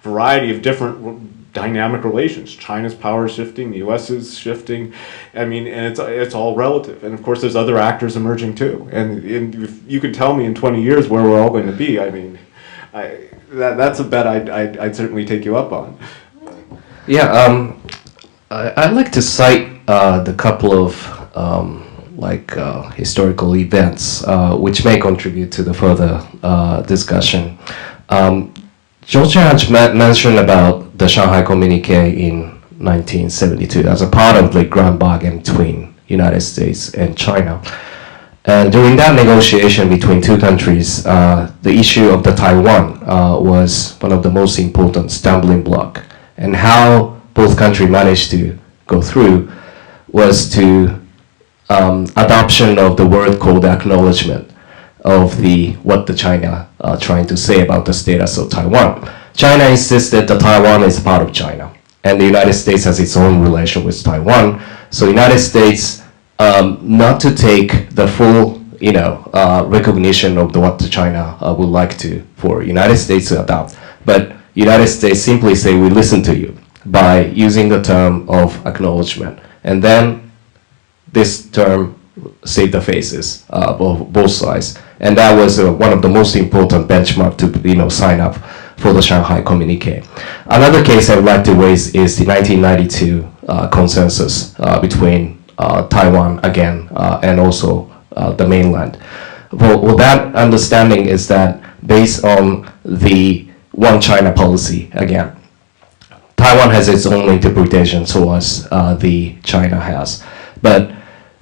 variety of different dynamic relations. China's power is shifting, the U.S. is shifting. I mean, and it's all relative. And of course, there's other actors emerging too. And if you could tell me in 20 years where we're all going to be, I mean, that's a bet I'd certainly take you up on. Yeah, I'd like to cite the couple of historical events which may contribute to the further discussion. Jochen has mentioned about the Shanghai Communique in 1972 as a part of the grand bargain between United States and China. And during that negotiation between two countries, the issue of the Taiwan was one of the most important stumbling block. And how both countries managed to go through was to adoption of the word called acknowledgement of what the China trying to say about the status of Taiwan. China insisted that Taiwan is part of China, and the United States has its own relation with Taiwan. So the United States not to take the full recognition of what the China would like to for United States to adopt, but United States simply say we listen to you by using the term of acknowledgement, and then this term saved the faces of both sides, and that was one of the most important benchmark to sign up for the Shanghai Communique. Another case I would like to raise is the 1992 consensus between Taiwan again and also the mainland. Well, that understanding is that based on the one China policy again, Taiwan has its own interpretation so as the China has, but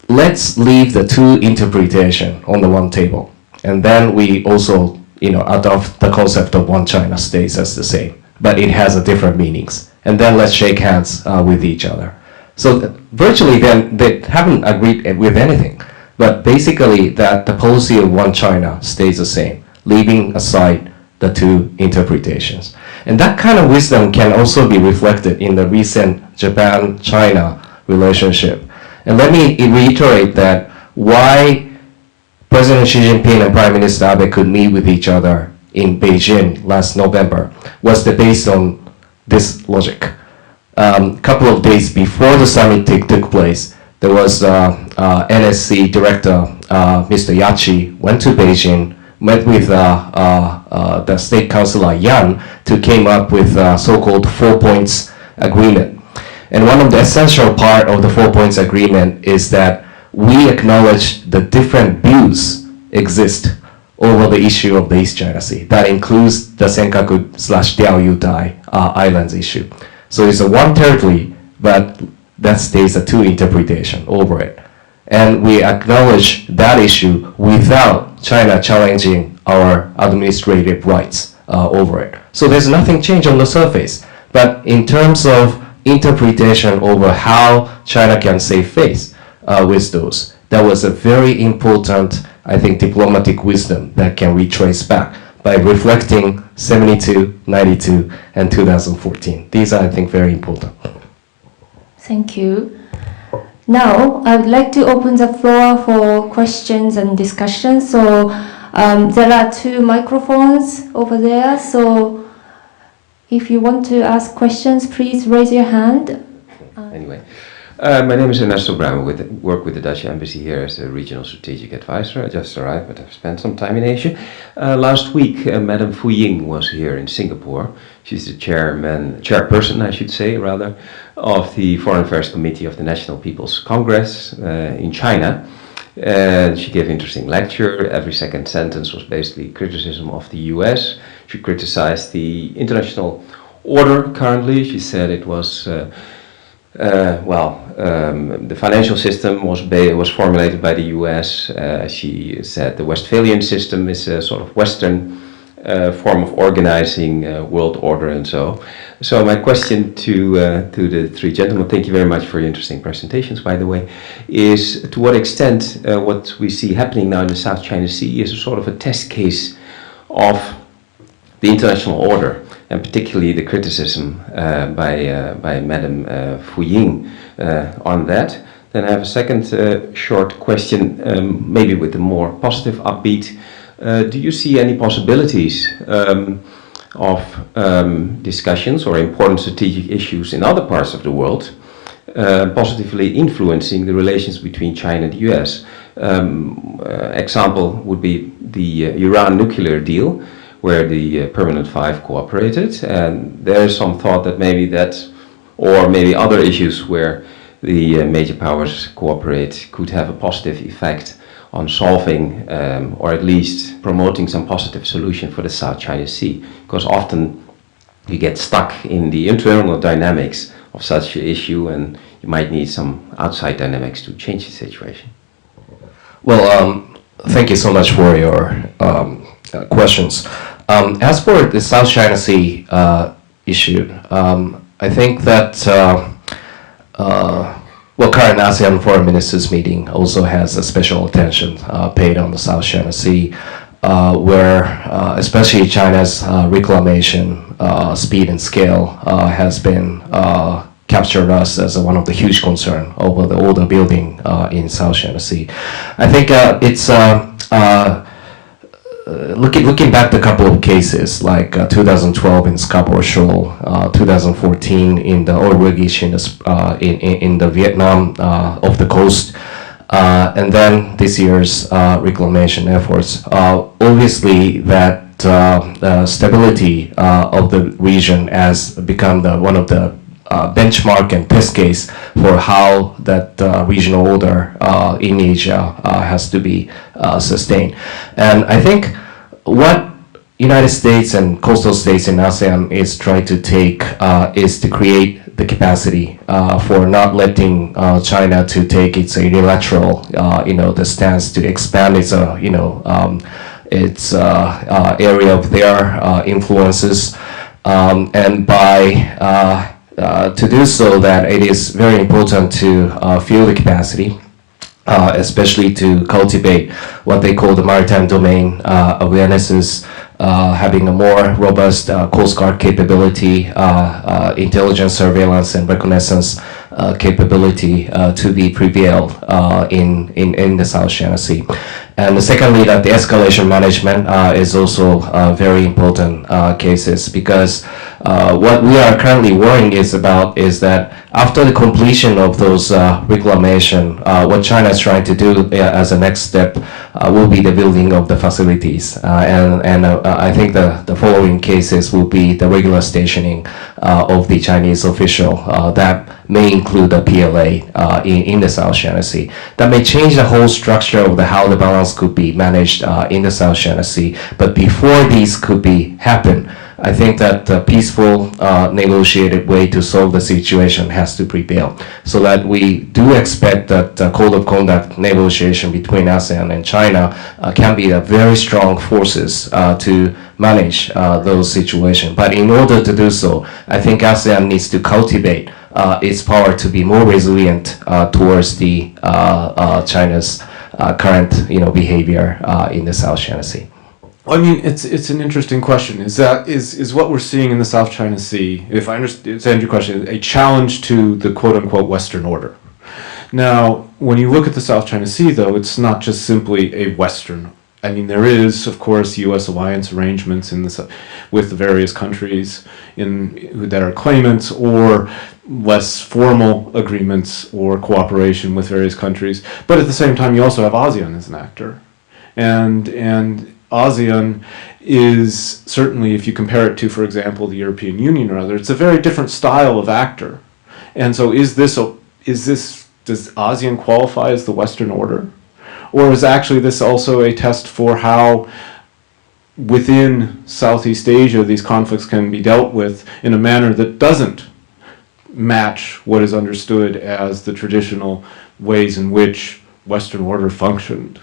let's leave the two interpretation on the one table, and then we also, adopt the concept of one China stays as the same, but it has a different meanings, and then let's shake hands with each other. So virtually, then they haven't agreed with anything, but basically that the policy of one China stays the same, leaving aside the two interpretations, and that kind of wisdom can also be reflected in the recent Japan-China relationship. And let me reiterate that why President Xi Jinping and Prime Minister Abe could meet with each other in Beijing last November was based on this logic. Couple of days before the summit took place, there was NSC director, Mr. Yachi, went to Beijing, met with the State Councilor Yan to came up with so-called 4 points agreement. And one of the essential part of the 4 points agreement is that we acknowledge the different views exist over the issue of the East China Sea. That includes the Senkaku/Diaoyu-dai islands issue. So it's a one territory, but that stays a two interpretation over it. And we acknowledge that issue without China challenging our administrative rights over it. So there's nothing changed on the surface. But in terms of interpretation over how China can save face with those, that was a very important, I think, diplomatic wisdom that can retrace back by reflecting 72, 92, and 2014. These are, I think, very important. Thank you. Now, I would like to open the floor for questions and discussion. So there are two microphones over there. So if you want to ask questions, please raise your hand. Anyway, my name is Ernesto Brown. I work with the Dutch Embassy here as a regional strategic advisor. I just arrived, but I've spent some time in Asia. Last week, Madame Fu Ying was here in Singapore. She's the chairperson, I should say, rather, of the Foreign Affairs Committee of the National People's Congress in China. And she gave an interesting lecture. Every second sentence was basically criticism of the US. She criticized the international order currently. She said it was, the financial system was formulated by the US. She said the Westphalian system is a sort of Western form of organizing world order and so. So my question to the three gentlemen, thank you very much for your interesting presentations, by the way, is to what extent what we see happening now in the South China Sea is a sort of a test case of the international order, and particularly the criticism by Madame Fu Ying on that. Then I have a second short question, maybe with a more positive upbeat. Do you see any possibilities of discussions or important strategic issues in other parts of the world positively influencing the relations between China and the US? Example would be the Iran nuclear deal, where the Permanent Five cooperated, and there is some thought that maybe that, or maybe other issues where the major powers cooperate, could have a positive effect on solving or at least promoting some positive solution for the South China Sea, because often you get stuck in the internal dynamics of such an issue and you might need some outside dynamics to change the situation. Well, thank you so much for your questions. As for the South China Sea issue, I think that current ASEAN Foreign Ministers meeting also has a special attention paid on the South China Sea, where especially China's reclamation speed and scale has been captured us as one of the huge concern over the older building in South China Sea. I think it's looking back to a couple of cases like 2012 in Scarborough Shoal, 2014 in the oil rigging in the Vietnam off the coast, and then this year's reclamation efforts. Obviously, that stability of the region has become one of the benchmark and test case for how that regional order in Asia has to be sustained. And I think what United States and coastal states in ASEAN is trying to take is to create the capacity for not letting China to take its unilateral, the stance to expand its, its area of their influences, and by to do so, that it is very important to fill the capacity, especially to cultivate what they call the maritime domain awarenesses, having a more robust Coast Guard capability, intelligence, surveillance, and reconnaissance capability to be prevailed in the South China Sea. And secondly, that the escalation management is also very important cases, because what we are currently worrying is that after the completion of those reclamation, what China is trying to do as a next step will be the building of the facilities. And I think the following cases will be the regular stationing of the Chinese official that may include the PLA in the South China Sea. That may change the whole structure of how the balance could be managed in the South China Sea. But before these could happen, I think that the peaceful, negotiated way to solve the situation has to prevail, so that we do expect that the code of conduct negotiation between ASEAN and China can be a very strong forces to manage those situations. But in order to do so, I think ASEAN needs to cultivate its power to be more resilient towards the China's current, behavior in the South China Sea. I mean, it's an interesting question. Is what we're seeing in the South China Sea, if I understand your question, a challenge to the quote-unquote Western order? Now, when you look at the South China Sea, though, it's not just simply a Western. I mean, there is, of course, U.S. alliance arrangements with the various countries that are claimants, or less formal agreements or cooperation with various countries. But at the same time, you also have ASEAN as an actor, and ASEAN is certainly, if you compare it to, for example, the European Union or other, it's a very different style of actor. And so does ASEAN qualify as the Western order? Or is actually this also a test for how within Southeast Asia, these conflicts can be dealt with in a manner that doesn't match what is understood as the traditional ways in which Western order functioned.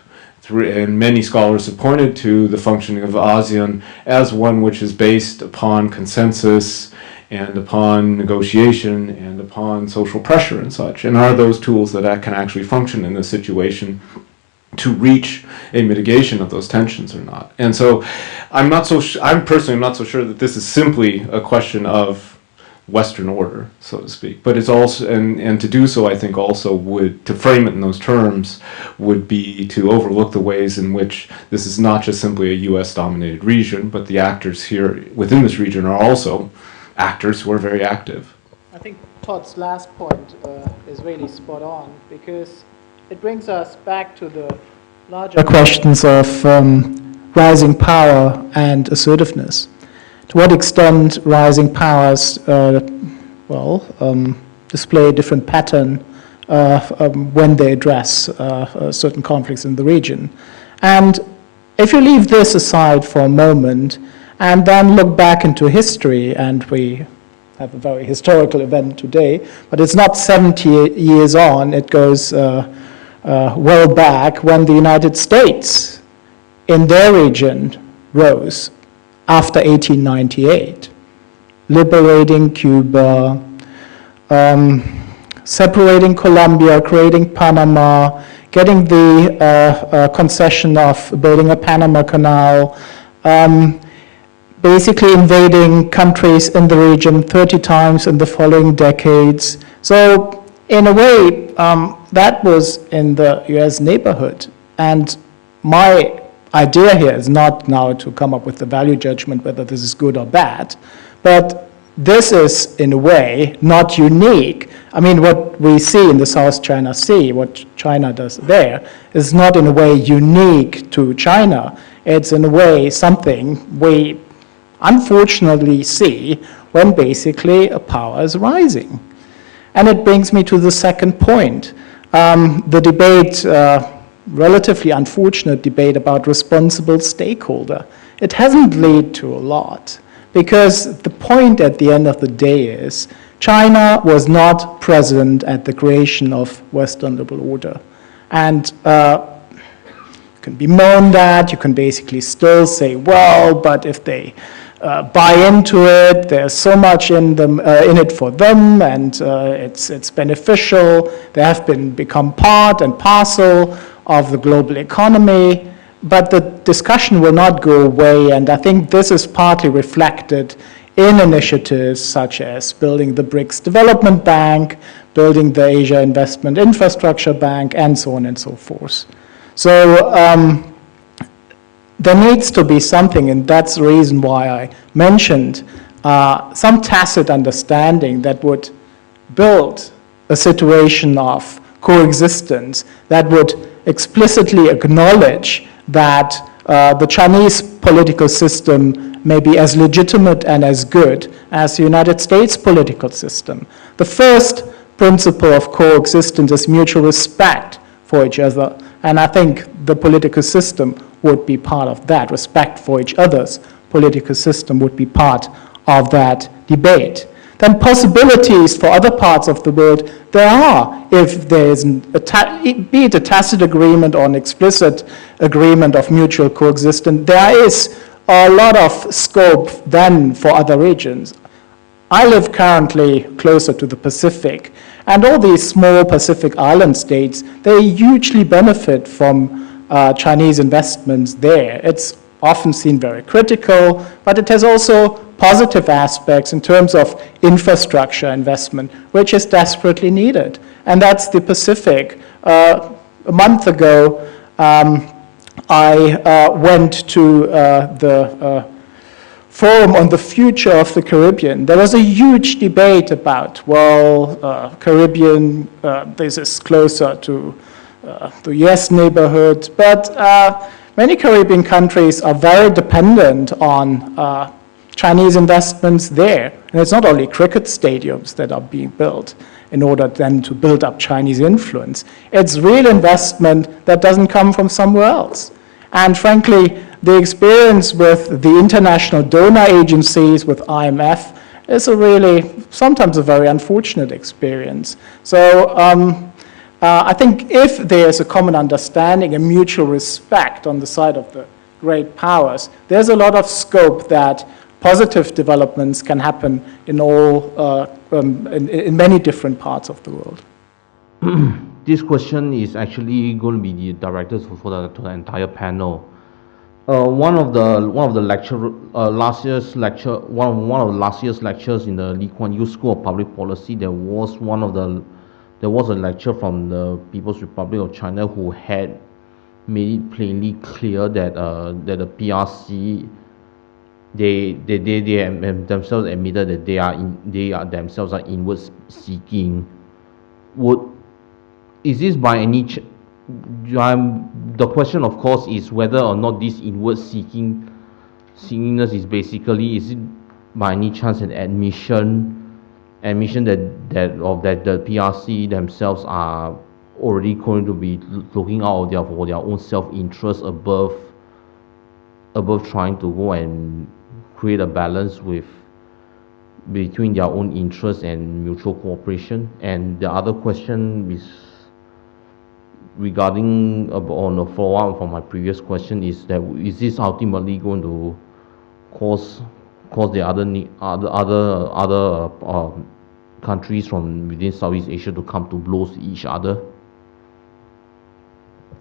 And many scholars have pointed to the functioning of ASEAN as one which is based upon consensus and upon negotiation and upon social pressure and such. And are those tools that can actually function in this situation to reach a mitigation of those tensions or not? And so I'm personally not so sure that this is simply a question of Western order, so to speak. But it's also, and to do so, I think also would, to frame it in those terms, would be to overlook the ways in which this is not just simply a US-dominated region, but the actors here within this region are also actors who are very active. I think Todd's last point is really spot on, because it brings us back to the larger questions of rising power and assertiveness. To what extent rising powers, display a different pattern when they address certain conflicts in the region. And if you leave this aside for a moment and then look back into history, and we have a very historical event today, but it's not 70 years on, it goes well back when the United States in their region rose after 1898, liberating Cuba, separating Colombia, creating Panama, getting the concession of building a Panama Canal, basically invading countries in the region 30 times in the following decades. So in a way, that was in the US neighborhood. And my idea here is not now to come up with the value judgment whether this is good or bad, but this is in a way not unique. I mean, what we see in the South China Sea, what China does there, is not in a way unique to China. It's in a way something we unfortunately see when basically a power is rising. And it brings me to the second point. The debate, relatively unfortunate debate about responsible stakeholder. It hasn't led to a lot, because the point at the end of the day is China was not present at the creation of Western liberal order. And can be moaned at, you can basically still say, well, but if they buy into it, there's so much in it for them, and it's beneficial. They have become part and parcel of the global economy, but the discussion will not go away, and I think this is partly reflected in initiatives such as building the BRICS Development Bank, building the Asia Investment Infrastructure Bank, and so on and so forth. So there needs to be something, and that's the reason why I mentioned some tacit understanding that would build a situation of coexistence that would explicitly acknowledge that the Chinese political system may be as legitimate and as good as the United States political system. The first principle of coexistence is mutual respect for each other, and I think the political system would be part of that. Respect for each other's political system would be part of that debate. Then possibilities for other parts of the world, there are, if there is, be it a tacit agreement or an explicit agreement of mutual coexistence, there is a lot of scope then for other regions. I live currently closer to the Pacific, and all these small Pacific island states, they hugely benefit from Chinese investments there. It's often seen very critical, but it has also positive aspects in terms of infrastructure investment, which is desperately needed. And that's the Pacific. A month ago, I went to the Forum on the Future of the Caribbean. There was a huge debate about, well, Caribbean, this is closer to the US neighborhood, but many Caribbean countries are very dependent on Chinese investments there. And it's not only cricket stadiums that are being built in order then to build up Chinese influence. It's real investment that doesn't come from somewhere else. And frankly, the experience with the international donor agencies, with IMF, is a really, sometimes a very unfortunate experience. So I think if there's a common understanding, a mutual respect on the side of the great powers, there's a lot of scope that positive developments can happen in all, in many different parts of the world. This question is actually going to be directed to the entire panel. One of the lecture last year's lecture, one of the last year's lectures in the Lee Kuan Yew School of Public Policy, there was a lecture from the People's Republic of China who had made it plainly clear that that the PRC, they themselves admitted that they are themselves are inward seeking. Is this by any the question, of course, is whether or not this inward seekingness is basically, is it by any chance an admission that the PRC themselves are already going to be looking out for their own self-interest above trying to go and create a balance between their own interests and mutual cooperation? And the other question is regarding, on a follow-up from my previous question, is that is this ultimately going to cause the other countries from within Southeast Asia to come to blows to each other?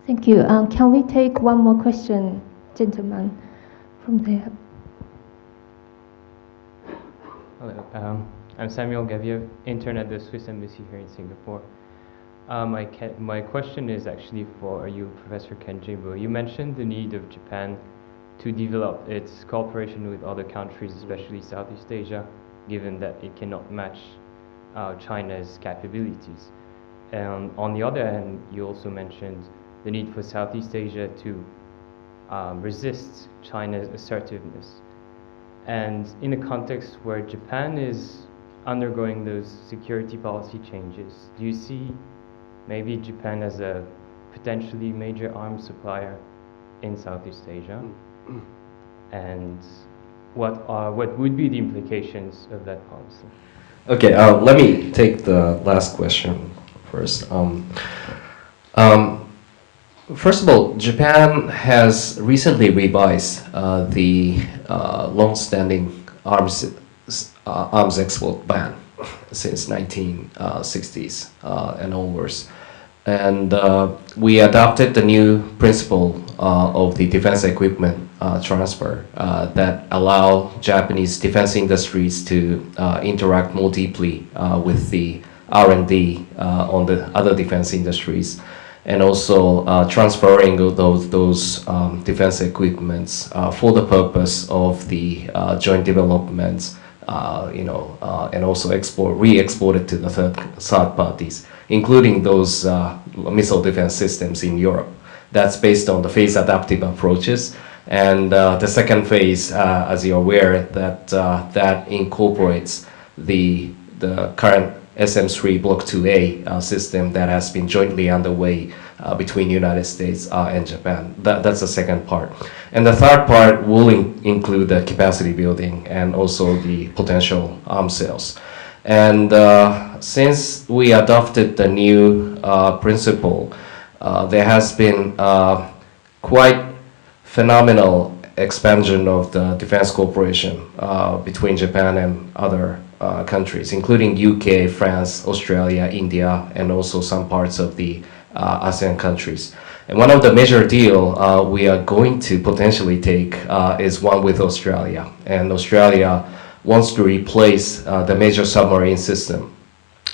Thank you. Can we take one more question, gentlemen, from there? Hello, I'm Samuel Gavier, intern at the Swiss Embassy here in Singapore. My question is actually for you, Professor Ken Jimbo. You mentioned the need of Japan to develop its cooperation with other countries, especially Southeast Asia, given that it cannot match China's capabilities. And on the other hand, you also mentioned the need for Southeast Asia to resist China's assertiveness. And in a context where Japan is undergoing those security policy changes, do you see maybe Japan as a potentially major arms supplier in Southeast Asia? And what would be the implications of that policy? Okay, let me take the last question first. First of all, Japan has recently revised the long-standing arms export ban since 1960s and onwards. And we adopted the new principle of the defense equipment transfer that allow Japanese defense industries to interact more deeply with the R&D on the other defense industries, and also transferring those defense equipments for the purpose of the joint developments, and also re-exported to the third parties, including those missile defense systems in Europe. That's based on the phase adaptive approaches. And the second phase, as you're aware, that incorporates the current SM-3 Block 2A system that has been jointly underway between United States and Japan. That's the second part. And the third part will include the capacity building and also the potential arms sales. And since we adopted the new principle, there has been quite phenomenal expansion of the defense cooperation between Japan and other countries, including UK, France, Australia, India, and also some parts of the ASEAN countries. And one of the major deal we are going to potentially take is one with Australia. And Australia wants to replace the major submarine system.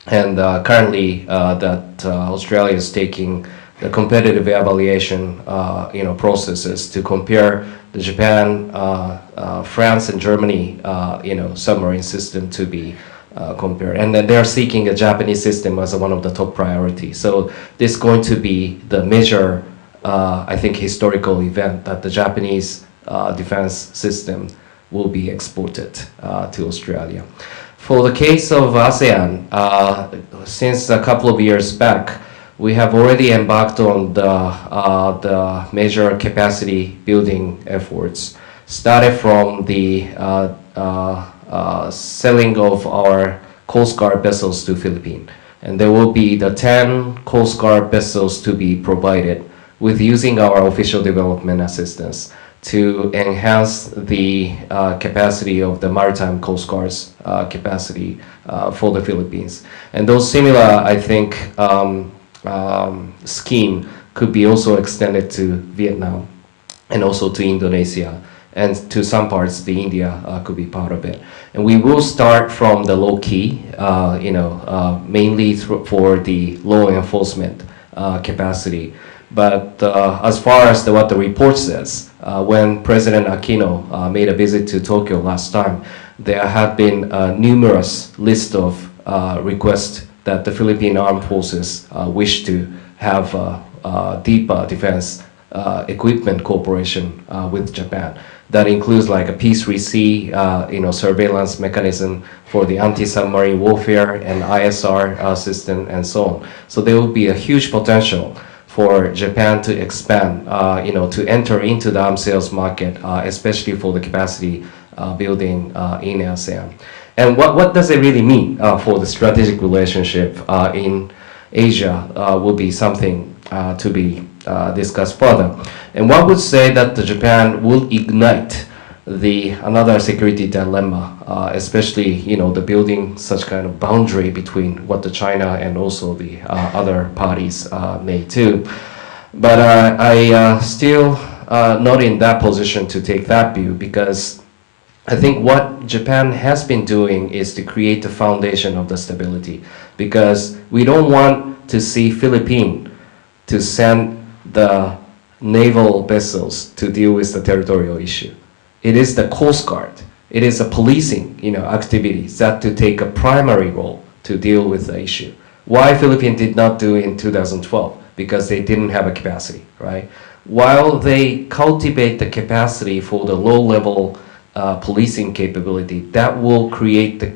And currently that Australia is taking the competitive evaluation processes to compare the Japan, France, and Germany submarine system to be compared. And then they're seeking a Japanese system as one of the top priorities. So this is going to be the major, I think, historical event that the Japanese defense system will be exported to Australia. For the case of ASEAN, since a couple of years back, we have already embarked on the major capacity building efforts, started from the selling of our Coast Guard vessels to Philippines. And there will be the 10 Coast Guard vessels to be provided with using our official development assistance to enhance the capacity of the maritime Coast Guard's capacity for the Philippines. And those similar, I think, scheme could be also extended to Vietnam and also to Indonesia, and to some parts, the India could be part of it. And we will start from the low key, mainly for the law enforcement capacity. But as far as what the report says, when President Aquino made a visit to Tokyo last time, there have been numerous list of requests that the Philippine Armed Forces wish to have deep defense equipment cooperation with Japan. That includes like a P3C, surveillance mechanism for the anti-submarine warfare and ISR system and so on. So there will be a huge potential for Japan to expand, to enter into the arms sales market, especially for the capacity building in ASEAN. And what does it really mean for the strategic relationship in Asia will be something to be discussed further. And one would say that Japan will ignite another security dilemma, especially the building such kind of boundary between what the China and also the other parties may do. But I still not in that position to take that view, because I think what Japan has been doing is to create the foundation of the stability, because we don't want to see Philippines to send the naval vessels to deal with the territorial issue. It is the Coast Guard, it is the policing activities that to take a primary role to deal with the issue. Why Philippines did not do it in 2012? Because they didn't have a capacity, right? While they cultivate the capacity for the low-level policing capability, that will create the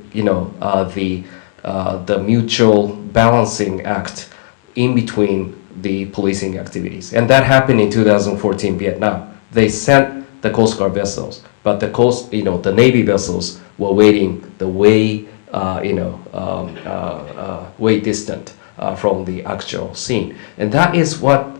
mutual balancing act in between the policing activities. And that happened in 2014 Vietnam. They sent the Coast Guard vessels, but the Navy vessels were waiting the way distant from the actual scene. And that is what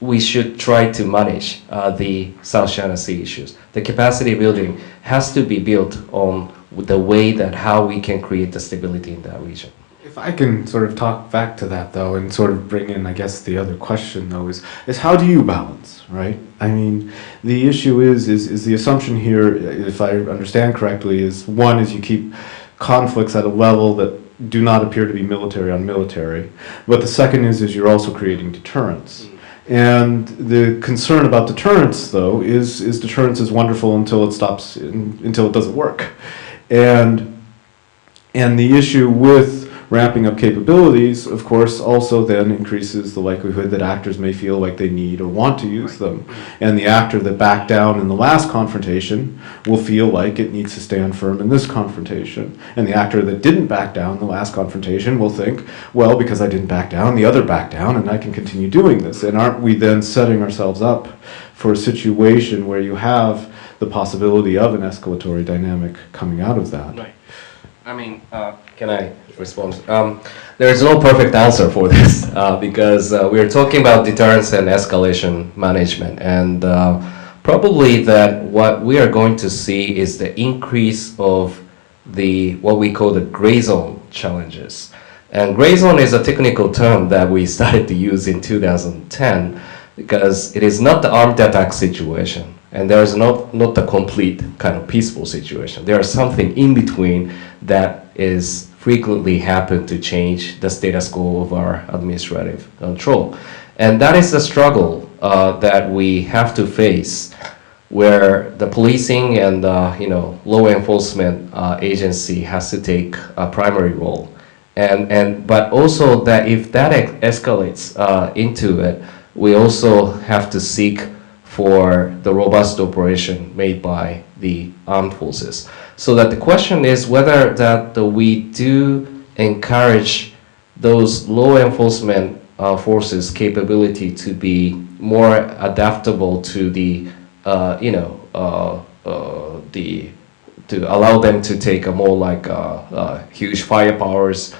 we should try to manage the South China Sea issues. The capacity building has to be built on the way that how we can create the stability in that region. If I can sort of talk back to that, though, and sort of bring in, I guess, the other question, though, is how do you balance, right? I mean, the issue is the assumption here, if I understand correctly, is one is you keep conflicts at a level that do not appear to be military on military, but the second is you're also creating deterrence. And the concern about deterrence, though, is deterrence is wonderful until it stops, until it doesn't work. And the issue with ramping up capabilities, of course, also then increases the likelihood that actors may feel like they need or want to use them. And the actor that backed down in the last confrontation will feel like it needs to stand firm in this confrontation. And the actor that didn't back down in the last confrontation will think, well, because I didn't back down, the other backed down, and I can continue doing this. And aren't we then setting ourselves up for a situation where you have the possibility of an escalatory dynamic coming out of that? Right. I mean, can I respond? There is no perfect answer for this because we're talking about deterrence and escalation management, and probably that what we are going to see is the increase of what we call the gray zone challenges. And gray zone is a technical term that we started to use in 2010 because it is not the armed attack situation, and there is not the complete kind of peaceful situation. There is something in between that is frequently happen to change the status quo of our administrative control. And that is the struggle that we have to face, where the policing and law enforcement agency has to take a primary role. But also that if that escalates into it, we also have to seek for the robust operation made by the armed forces. So that the question is whether that we do encourage those law enforcement forces' capability to be more adaptable to the, to allow them to take a more like huge firepowers,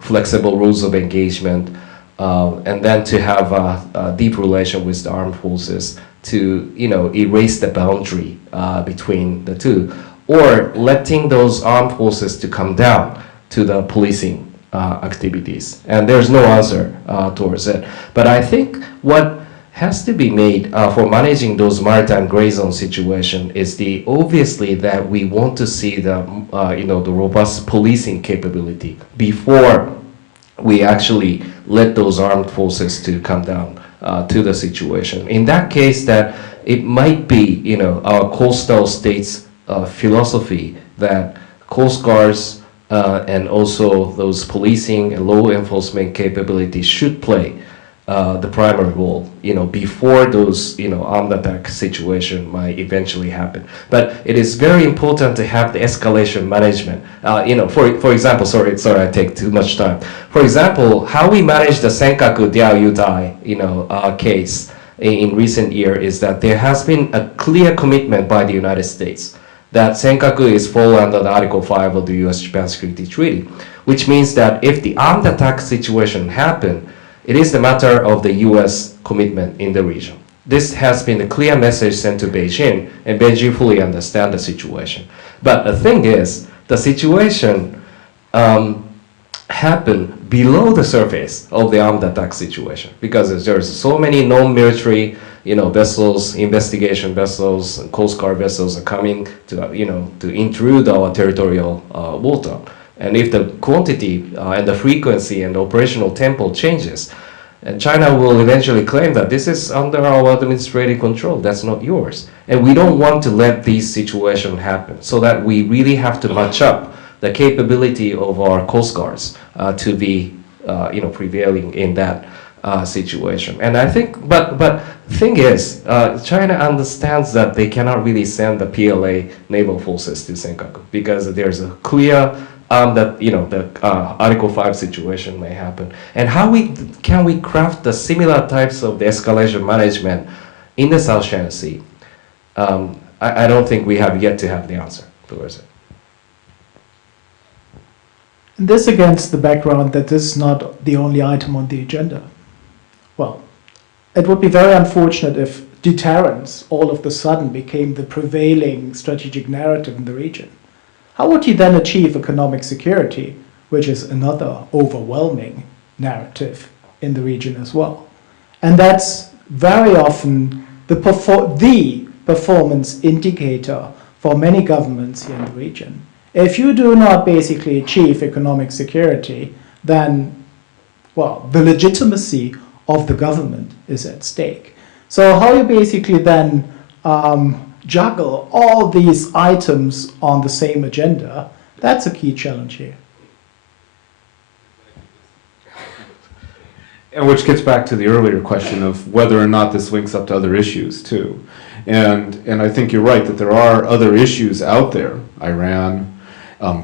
flexible rules of engagement, and then to have a deep relation with the armed forces to erase the boundary between the two, or letting those armed forces to come down to the policing activities. And there's no answer towards it. But I think what has to be made for managing those maritime gray zone situation is obviously that we want to see the the robust policing capability before we actually let those armed forces to come down to the situation. In that case, that it might be our coastal states philosophy that coast guards and also those policing and law enforcement capabilities should play the primary role, before those, armed attack situation might eventually happen. But it is very important to have the escalation management. For example, sorry, I take too much time. For example, how we manage the Senkaku Diao Yudai, case in recent year is that there has been a clear commitment by the United States that Senkaku is fall under the Article 5 of the U.S.-Japan Security Treaty, which means that if the armed attack situation happen, it is the matter of the U.S. commitment in the region. This has been a clear message sent to Beijing, and Beijing fully understands the situation. But the thing is, the situation happened below the surface of the armed attack situation, because there's so many non-military, vessels, investigation vessels, Coast Guard vessels are coming to, to intrude our territorial water. And if the quantity and the frequency and the operational tempo changes, and China will eventually claim that this is under our administrative control, that's not yours. And we don't want to let these situations happen, so that we really have to match up the capability of our Coast Guards to be prevailing in that situation. And I think, but thing is, China understands that they cannot really send the PLA naval forces to Senkaku, because there's a clear that the Article 5 situation may happen. And how can we craft the similar types of the escalation management in the South China Sea? I don't think we have yet to have the answer towards it. And this against the background that this is not the only item on the agenda. Well, it would be very unfortunate if deterrence all of a sudden became the prevailing strategic narrative in the region. How would you then achieve economic security, which is another overwhelming narrative in the region as well? And that's very often the performance indicator for many governments here in the region. If you do not basically achieve economic security, then, well, the legitimacy of the government is at stake. So how you basically then juggle all these items on the same agenda, that's a key challenge here. And which gets back to the earlier question of whether or not this links up to other issues too. And I think you're right that there are other issues out there, Iran,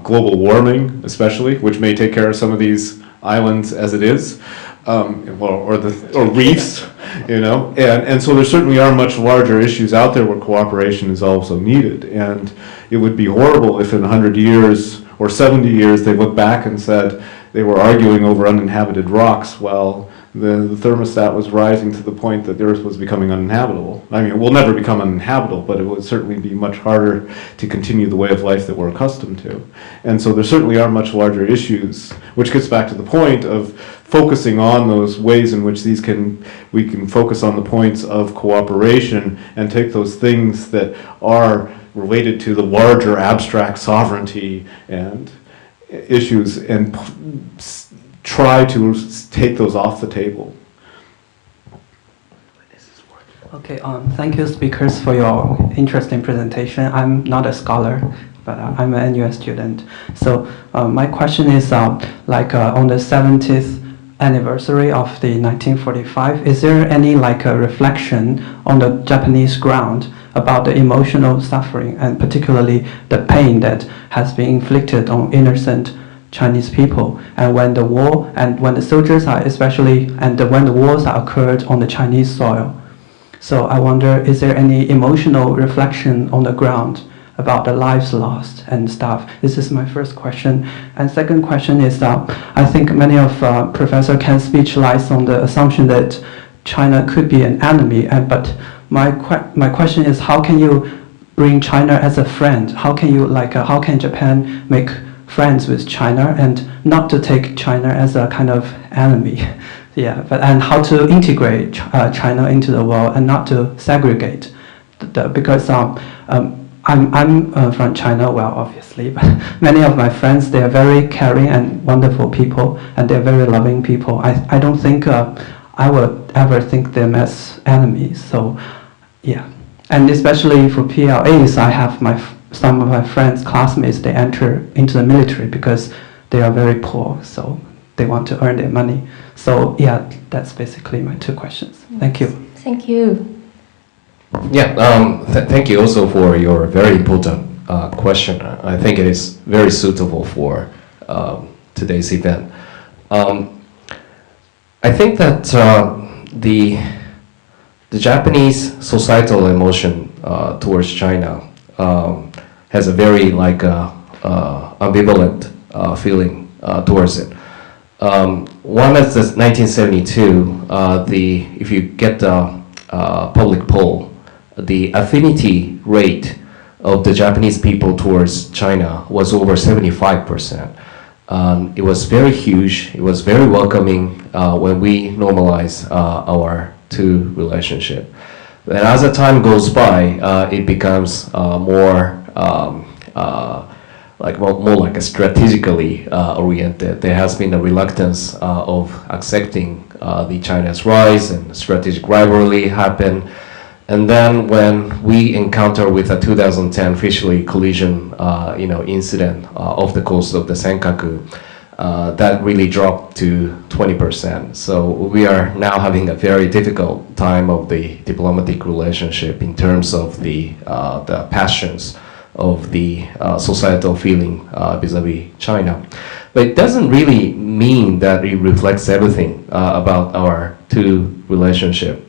global warming especially, which may take care of some of these islands as it is. Or reefs, and so there certainly are much larger issues out there where cooperation is also needed. And it would be horrible if in 100 years or 70 years they look back and said they were arguing over uninhabited rocks while the thermostat was rising to the point that the Earth was becoming uninhabitable. I mean, it will never become uninhabitable, but it would certainly be much harder to continue the way of life that we're accustomed to. And so there certainly are much larger issues, which gets back to the point of focusing on those ways in which we can focus on the points of cooperation and take those things that are related to the larger abstract sovereignty and issues and try to take those off the table. Okay, thank you speakers for your interesting presentation. I'm not a scholar, but I'm an NUS student. So my question is, on the 70th anniversary of the 1945, is there any a reflection on the Japanese ground about the emotional suffering and particularly the pain that has been inflicted on innocent Chinese people, and when the war and when the soldiers are when the wars are occurred on the Chinese soil. So I wonder, is there any emotional reflection on the ground about the lives lost and stuff? This is my first question. And second question is that I think many of Professor Ken's speech lies on the assumption that China could be an enemy. But my question is, how can you bring China as a friend? How can Japan make friends with China and not to take China as a kind of enemy? Yeah, and how to integrate China into the world and not to segregate, because I'm from China, well, obviously, but many of my friends, they are very caring and wonderful people, and they're very loving people. I don't think I would ever think them as enemies. So, yeah, and especially for PLAs, I have some of my friends, classmates, they enter into the military because they are very poor, so they want to earn their money. So yeah, that's basically my two questions. Thank you. Thank you. Yeah, thank you also for your very important question. I think it is very suitable for today's event. I think that the Japanese societal emotion towards China has a very ambivalent feeling towards it. One is this 1972. If you get the public poll, the affinity rate of the Japanese people towards China was over 75%. It was very huge. It was very welcoming when we normalize our two relationship. And as the time goes by, it becomes more like a strategically oriented. There has been a reluctance of accepting the China's rise, and strategic rivalry happened. And then when we encounter with a 2010 fishery collision, incident off the coast of the Senkaku, that really dropped to 20%. So we are now having a very difficult time of the diplomatic relationship in terms of the passions of the societal feeling vis-a-vis China. But it doesn't really mean that it reflects everything about our two relationship,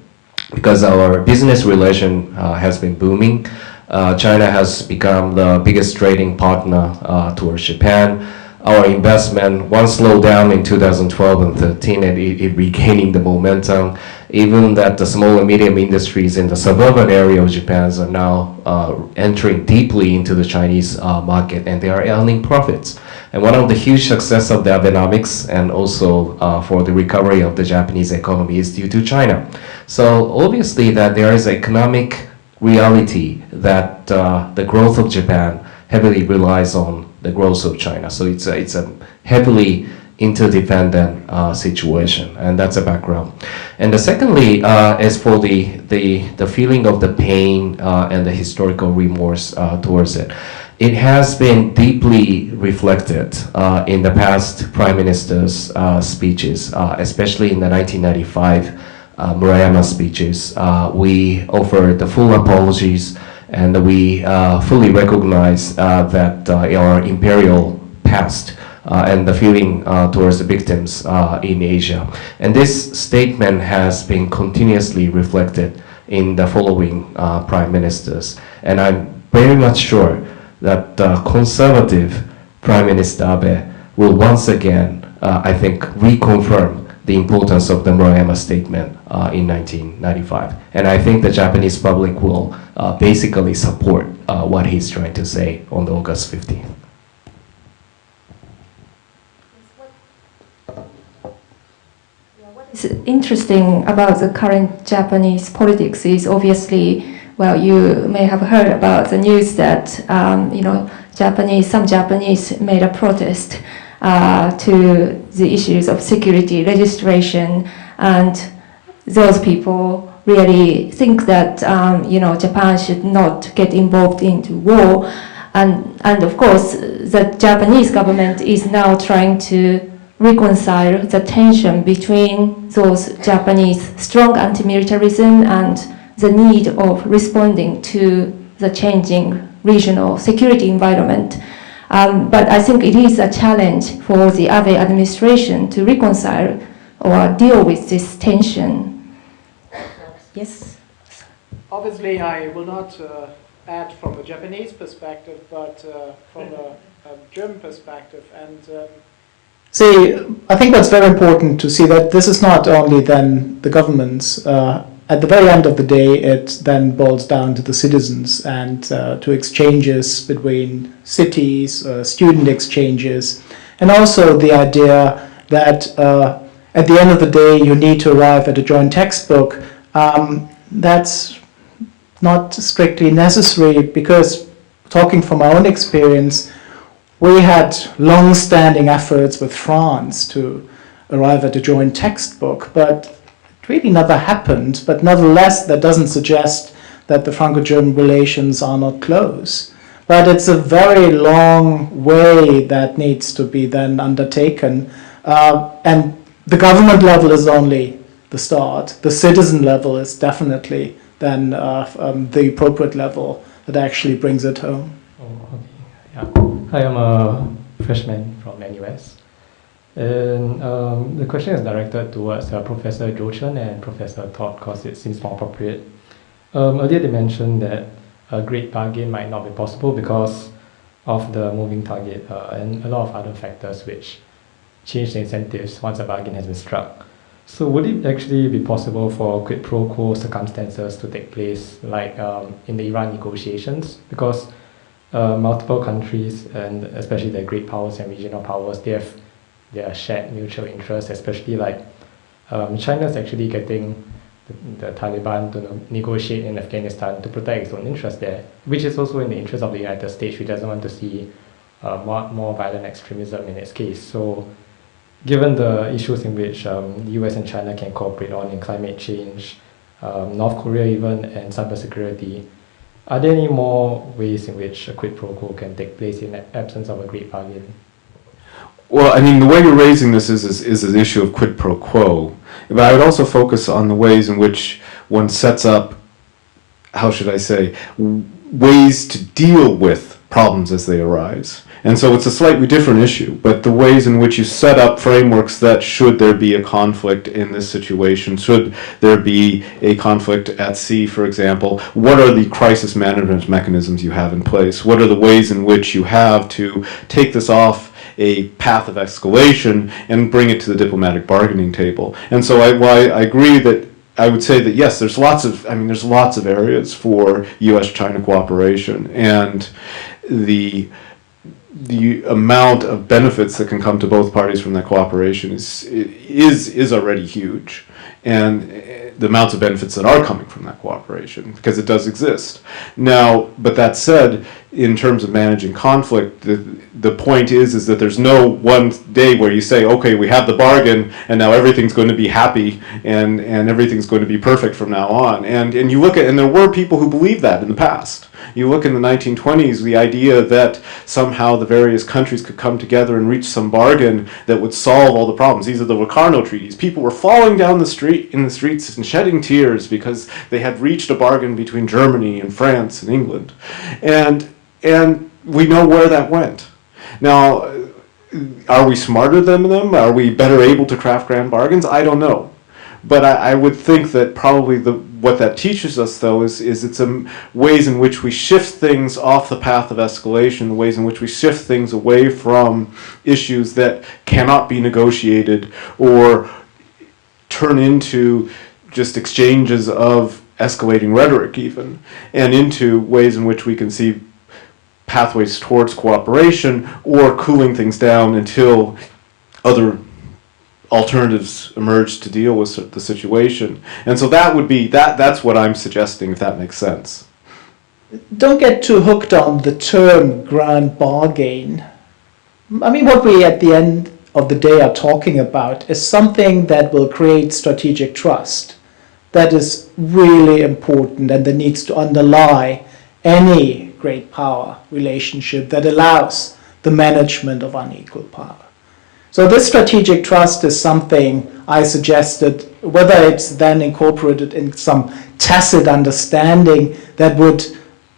because our business relation has been booming. China has become the biggest trading partner towards Japan. Our investment, one slowed down in 2012 and 13, and it regaining the momentum. Even that the small and medium industries in the suburban area of Japan are now entering deeply into the Chinese market, and they are earning profits. And one of the huge success of the Abenomics and also for the recovery of the Japanese economy is due to China. So obviously that there is economic reality that the growth of Japan heavily relies on the growth of China. So it's a heavily interdependent situation, and that's a background. And secondly, as for the feeling of the pain and the historical remorse towards it, it has been deeply reflected in the past prime minister's speeches, especially in the 1995 Murayama speeches. We offered the full apologies, and we fully recognize that our imperial past and the feeling towards the victims in Asia. And this statement has been continuously reflected in the following prime ministers. And I'm very much sure that conservative Prime Minister Abe will once again, I think, reconfirm the importance of the Murayama statement in 1995. And I think the Japanese public will basically support what he's trying to say on the August 15th. What's interesting about the current Japanese politics is obviously, well, you may have heard about the news that some Japanese made a protest to the issues of security registration, and those people really think that Japan should not get involved into war, and of course the Japanese government is now trying to reconcile the tension between those Japanese strong anti-militarism and the need of responding to the changing regional security environment. But I think it is a challenge for the Abe administration to reconcile or deal with this tension. Yes? Obviously, I will not add from a Japanese perspective, but from a German perspective. And see, I think what's very important to see that this is not only then the governments. At the very end of the day, it then boils down to the citizens and to exchanges between cities, student exchanges, and also the idea that at the end of the day, you need to arrive at a joint textbook. That's not strictly necessary, because talking from our own experience, we had long-standing efforts with France to arrive at a joint textbook, but it really never happened. But nevertheless, that doesn't suggest that the Franco-German relations are not close. But it's a very long way that needs to be then undertaken. And the government level is only the start. The citizen level is definitely then the appropriate level that actually brings it home. Oh, okay. Yeah. Hi, I'm a freshman from NUS. And the question is directed towards Professor Jochen and Professor Todd, because it seems more appropriate. Earlier they mentioned that a great bargain might not be possible because of the moving target and a lot of other factors which change the incentives once a bargain has been struck. So would it actually be possible for quid pro quo circumstances to take place, like in the Iran negotiations? Because multiple countries, and especially the great powers and regional powers, they have their shared mutual interests, especially like China's actually getting the Taliban to negotiate in Afghanistan to protect its own interests there, which is also in the interest of the United States, which doesn't want to see more violent extremism in its case. So given the issues in which the US and China can cooperate on in climate change, North Korea even, and cybersecurity, are there any more ways in which a quid pro quo can take place in the absence of a great bargain? Well, I mean, the way you're raising this is an issue of quid pro quo. But I would also focus on the ways in which one sets up, how should I say, ways to deal with problems as they arise. And so it's a slightly different issue, but the ways in which you set up frameworks that should there be a conflict in this situation, should there be a conflict at sea, for example, what are the crisis management mechanisms you have in place? What are the ways in which you have to take this off a path of escalation and bring it to the diplomatic bargaining table? And so I agree that I would say that yes, there's lots of areas for U.S.-China cooperation, and the amount of benefits that can come to both parties from that cooperation is already huge, and the amounts of benefits that are coming from that cooperation, because it does exist. Now, but that said, in terms of managing conflict, the point is that there's no one day where you say, okay, we have the bargain, and now everything's going to be happy, and everything's going to be perfect from now on. And you look at, and there were people who believed that in the past. You look in the 1920s, the idea that somehow the various countries could come together and reach some bargain that would solve all the problems. These are the Locarno treaties. People were falling down the streets and shedding tears because they had reached a bargain between Germany and France and England. And we know where that went. Now, are we smarter than them? Are we better able to craft grand bargains? I don't know. But I would think that probably what that teaches us, though, is it's ways in which we shift things off the path of escalation, the ways in which we shift things away from issues that cannot be negotiated or turn into just exchanges of escalating rhetoric even, and into ways in which we can see pathways towards cooperation or cooling things down until other alternatives emerge to deal with the situation. And so that would be, that's what I'm suggesting, if that makes sense. Don't get too hooked on the term grand bargain. I mean, what we at the end of the day are talking about is something that will create strategic trust. That is really important, and that needs to underlie any great power relationship that allows the management of unequal power. So this strategic trust is something I suggested, whether it's then incorporated in some tacit understanding that would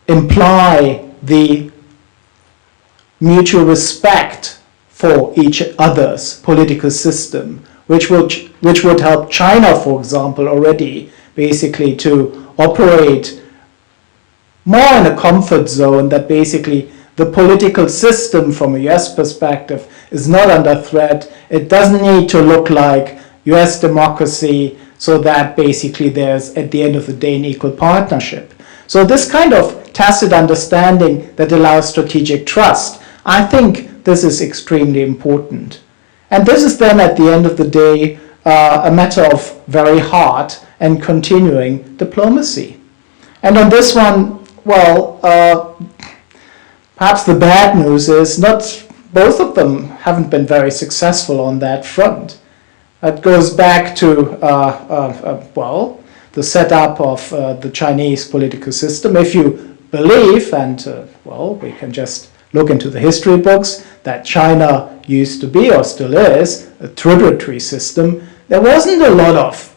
imply the mutual respect for each other's political system, which would help China, for example, already basically to operate more in a comfort zone, that basically the political system from a US perspective is not under threat. It doesn't need to look like US democracy, so that basically there's, at the end of the day, an equal partnership. So this kind of tacit understanding that allows strategic trust, I think this is extremely important. And this is then, at the end of the day, a matter of very hard and continuing diplomacy. And on this one, well, perhaps the bad news is not both of them haven't been very successful on that front. It goes back to, well, the setup of the Chinese political system. If you believe, and well, we can just look into the history books, that China used to be, or still is, a tributary system, there wasn't a lot of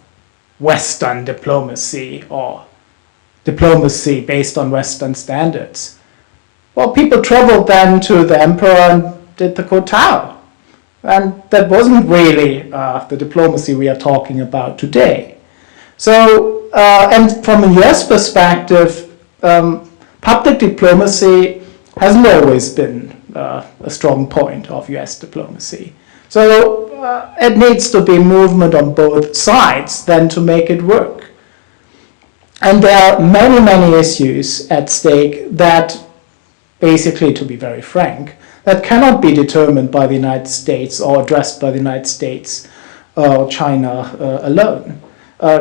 Western diplomacy or diplomacy based on Western standards. Well, people traveled then to the emperor and did the kowtow. And that wasn't really the diplomacy we are talking about today. So, and from a US perspective, public diplomacy hasn't always been a strong point of US diplomacy. So it needs to be movement on both sides then to make it work. And there are many, many issues at stake that basically, to be very frank, that cannot be determined by the United States or addressed by the United States or China alone.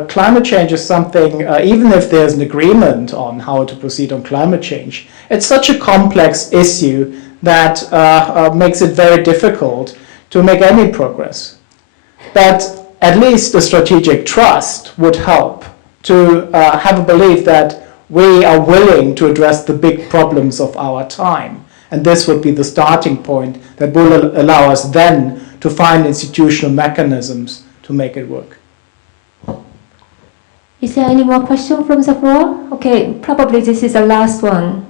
Climate change is something, even if there's an agreement on how to proceed on climate change, it's such a complex issue that makes it very difficult to make any progress. But at least the strategic trust would help to have a belief that we are willing to address the big problems of our time. And this would be the starting point that will allow us then to find institutional mechanisms to make it work. Is there any more question from the floor? Okay, probably this is the last one.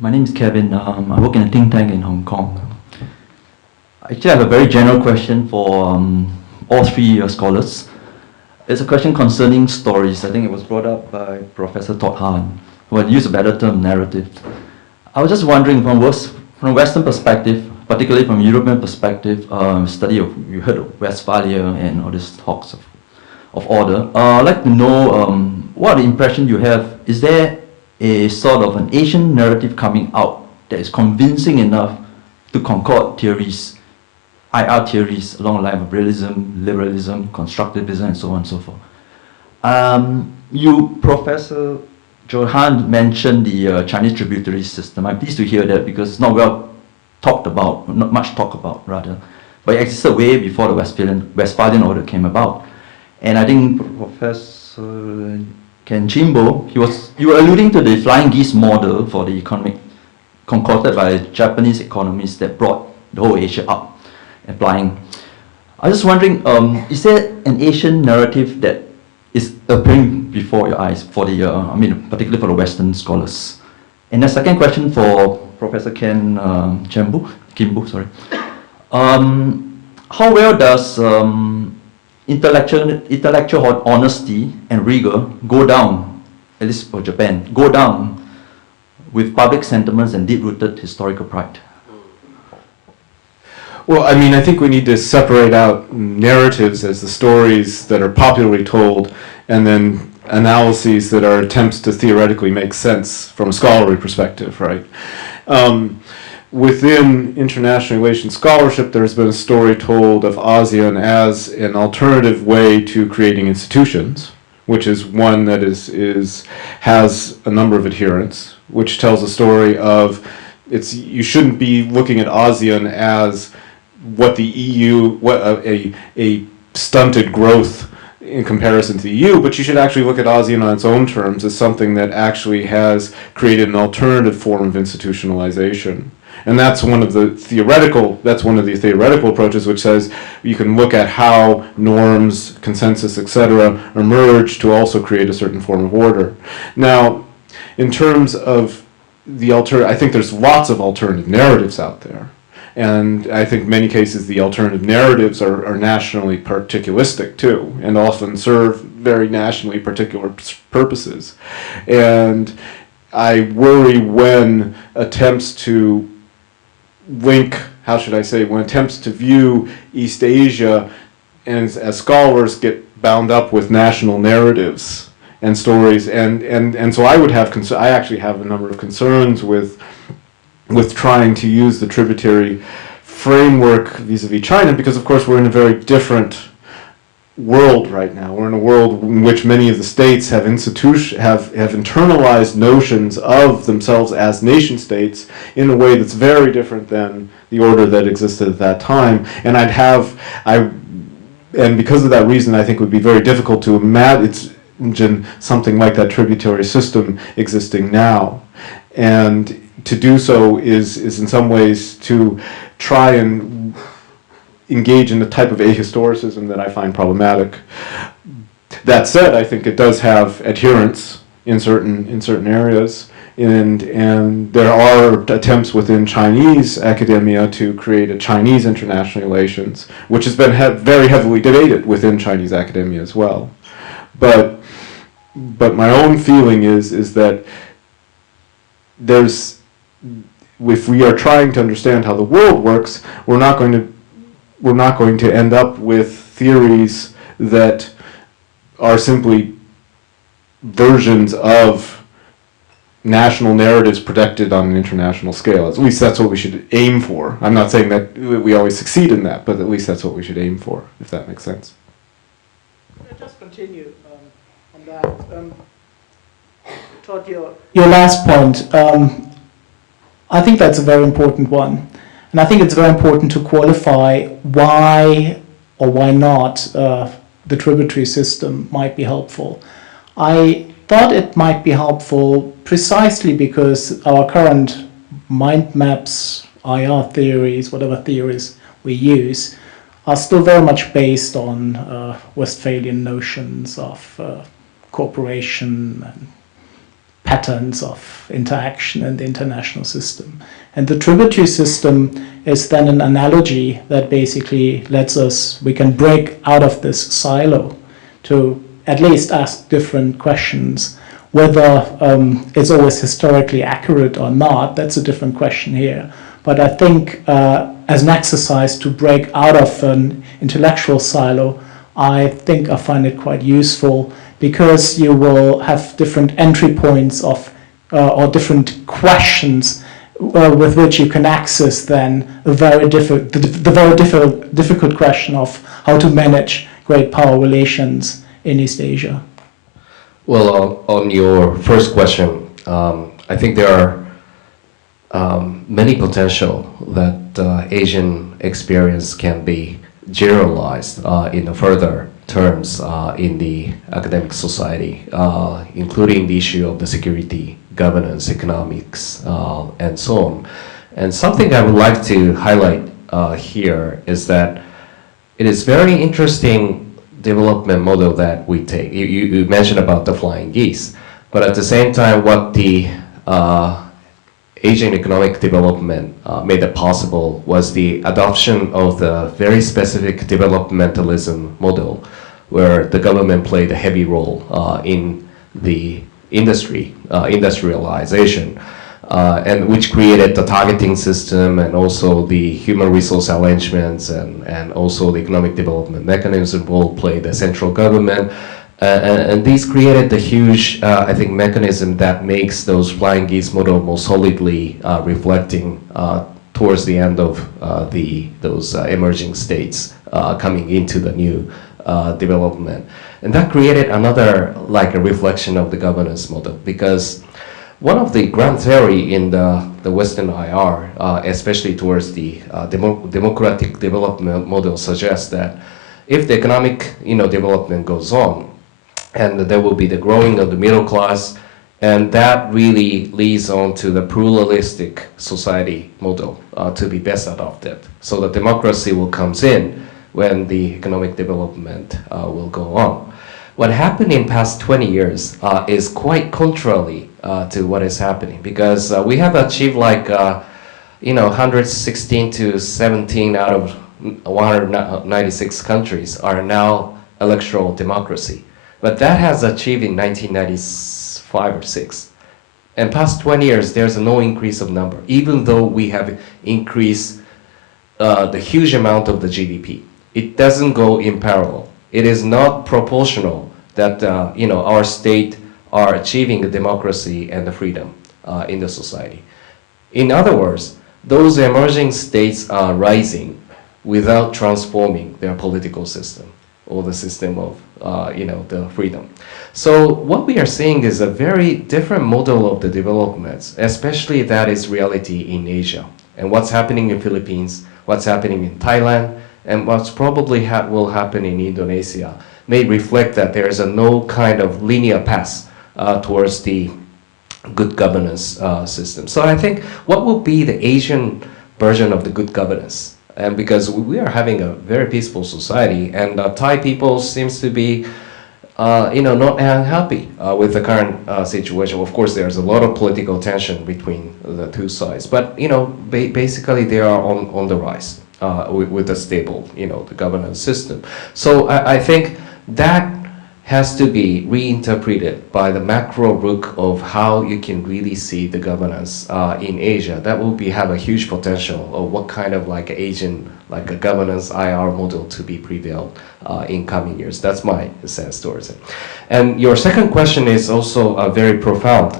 My name is Kevin. I work in a think tank in Hong Kong. Actually, I have a very general question for all three scholars. It's a question concerning stories. I think it was brought up by Professor Todd, who had used a better term, narrative. I was just wondering, from a Western perspective, particularly from a European perspective, study of, you heard of Westphalia and all these talks of order. I'd like to know what the impression you have. Is there a sort of an Asian narrative coming out that is convincing enough to concord theories, IR theories along the line of realism, liberalism, constructivism, and so on and so forth? You, Professor Jochen, mentioned the Chinese tributary system. I'm pleased to hear that because it's not well talked about, not much talked about rather, but it existed way before the Westphalian order came about. And I think Professor Jimbo, you were alluding to the flying geese model for the economic concocted by Japanese economists that brought the whole Asia up and flying. I was just wondering, is there an Asian narrative that is appearing before your eyes for the, particularly for the Western scholars? And the second question for Professor Kimbo, how well does intellectual honesty and rigor go down, at least for Japan, go down with public sentiments and deep-rooted historical pride? Well, I mean, I think we need to separate out narratives as the stories that are popularly told, and then analyses that are attempts to theoretically make sense from a scholarly perspective, right? Within international relations scholarship, there's been a story told of ASEAN as an alternative way to creating institutions, which is one that has a number of adherents, which tells a story of you shouldn't be looking at ASEAN as what the EU, a stunted growth in comparison to the EU, but you should actually look at ASEAN on its own terms as something that actually has created an alternative form of institutionalization. And that's one of the theoretical approaches, which says you can look at how norms, consensus, etc. emerge to also create a certain form of order. Now, in terms of I think there's lots of alternative narratives out there. And I think in many cases the alternative narratives are nationally particularistic too, and often serve very nationally particular purposes. And I worry when attempts to link, how should I say, when attempts to view East Asia as scholars get bound up with national narratives and stories. And so I would have, I actually have a number of concerns with trying to use the tributary framework vis-a-vis China, because of course we're in a very different world right now. We're in a world in which many of the states have internalized notions of themselves as nation states in a way that's very different than the order that existed at that time. And and because of that reason, I think it would be very difficult to imagine something like that tributary system existing now. And to do so is in some ways to try and engage in a type of ahistoricism that I find problematic. That said, I think it does have adherents in certain areas, and there are attempts within Chinese academia to create a Chinese international relations, which has been very heavily debated within Chinese academia as well. But my own feeling is that if we are trying to understand how the world works, we're not going to end up with theories that are simply versions of national narratives projected on an international scale. At least that's what we should aim for. I'm not saying that we always succeed in that, but at least that's what we should aim for, if that makes sense. I'll just continue on that. Todd, your last point, I think that's a very important one. And I think it's very important to qualify why or why not the tributary system might be helpful. I thought it might be helpful precisely because our current mind maps, IR theories, whatever theories we use, are still very much based on Westphalian notions of cooperation and patterns of interaction in the international system. And the tributary system is then an analogy that basically we can break out of this silo to at least ask different questions. Whether it's always historically accurate or not, that's a different question here. But I think as an exercise to break out of an intellectual silo, I find it quite useful, because you will have different entry points of or different questions with which you can access then the very difficult question of how to manage great power relations in East Asia. Well, on your first question, I think there are many potential that Asian experience can be generalized in the further terms in the academic society, including the issue of the security, governance, economics, and so on. And something I would like to highlight here is that it is very interesting development model that we take. You mentioned about the flying geese, but at the same time, what the Asian economic development made it possible was the adoption of the very specific developmentalism model, where the government played a heavy role in the industrialization, and which created the targeting system and also the human resource arrangements and also the economic development mechanism role played the central government. And these created the huge, I think, mechanism that makes those flying geese model more solidly reflecting towards the end of those emerging states coming into the new development. And that created another, like a reflection of the governance model, because one of the grand theory in the Western IR, especially towards the democratic development model, suggests that if the economic development goes on, and there will be the growing of the middle class, and that really leads on to the pluralistic society model to be best adopted. So the democracy will comes in when the economic development will go on. What happened in past 20 years is quite contrary to what is happening, because we have achieved like 116 to 17 out of 196 countries are now electoral democracy. But that has achieved in 1995 or 6. And past 20 years, there's no increase of number, even though we have increased the huge amount of the GDP. It doesn't go in parallel. It is not proportional that our state are achieving the democracy and the freedom in the society. In other words, those emerging states are rising without transforming their political system or the system of the freedom. So what we are seeing is a very different model of the developments, especially that is reality in Asia. And what's happening in Philippines, what's happening in Thailand, and what's probably will happen in Indonesia may reflect that there is no kind of linear path towards the good governance system. So I think what will be the Asian version of the good governance? And because we are having a very peaceful society, and Thai people seems to be not unhappy with the current situation. Of course, there's a lot of political tension between the two sides, but basically they are on the rise with a stable the governance system. So I think that has to be reinterpreted by the macro look of how you can really see the governance in Asia. That will have a huge potential of what kind of like Asian a governance IR model to be prevailed in coming years. That's my sense towards it. And your second question is also very profound.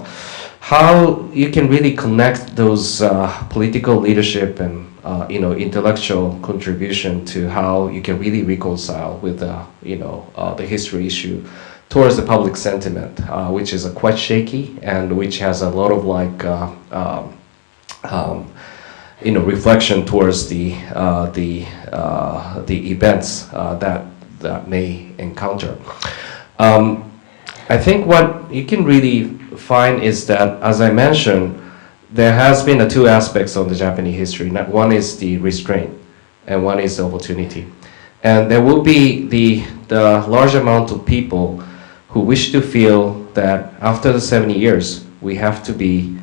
How you can really connect those political leadership and intellectual contribution to how you can really reconcile with the history issue towards the public sentiment, which is quite shaky and which has a lot of reflection towards the events that may encounter. I think what you can really find is that, as I mentioned, there has been two aspects of the Japanese history. One is the restraint, and one is the opportunity. And there will be the large amount of people who wish to feel that after the 70 years, we have to be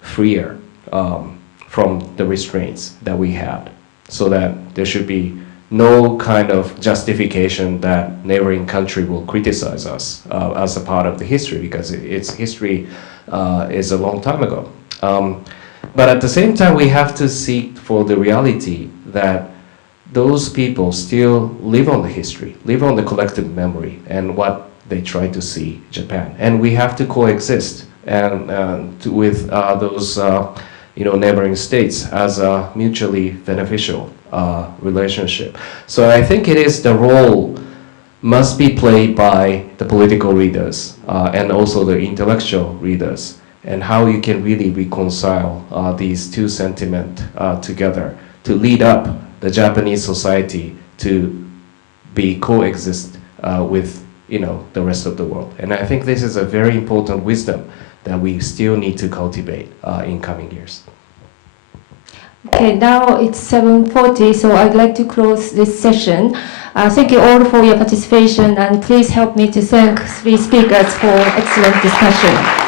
freer from the restraints that we had, so that there should be no kind of justification that neighboring country will criticize us as a part of the history, because its history is a long time ago. But at the same time, we have to seek for the reality that those people still live on the history, live on the collective memory and what they try to see Japan. And we have to coexist with those neighboring states as a mutually beneficial relationship. So I think it is the role must be played by the political leaders and also the intellectual leaders, and how you can really reconcile these two sentiments together to lead up the Japanese society to be coexist with the rest of the world. And I think this is a very important wisdom that we still need to cultivate in coming years. Okay, now it's 7:40, so I'd like to close this session. Thank you all for your participation, and please help me to thank three speakers for excellent discussion.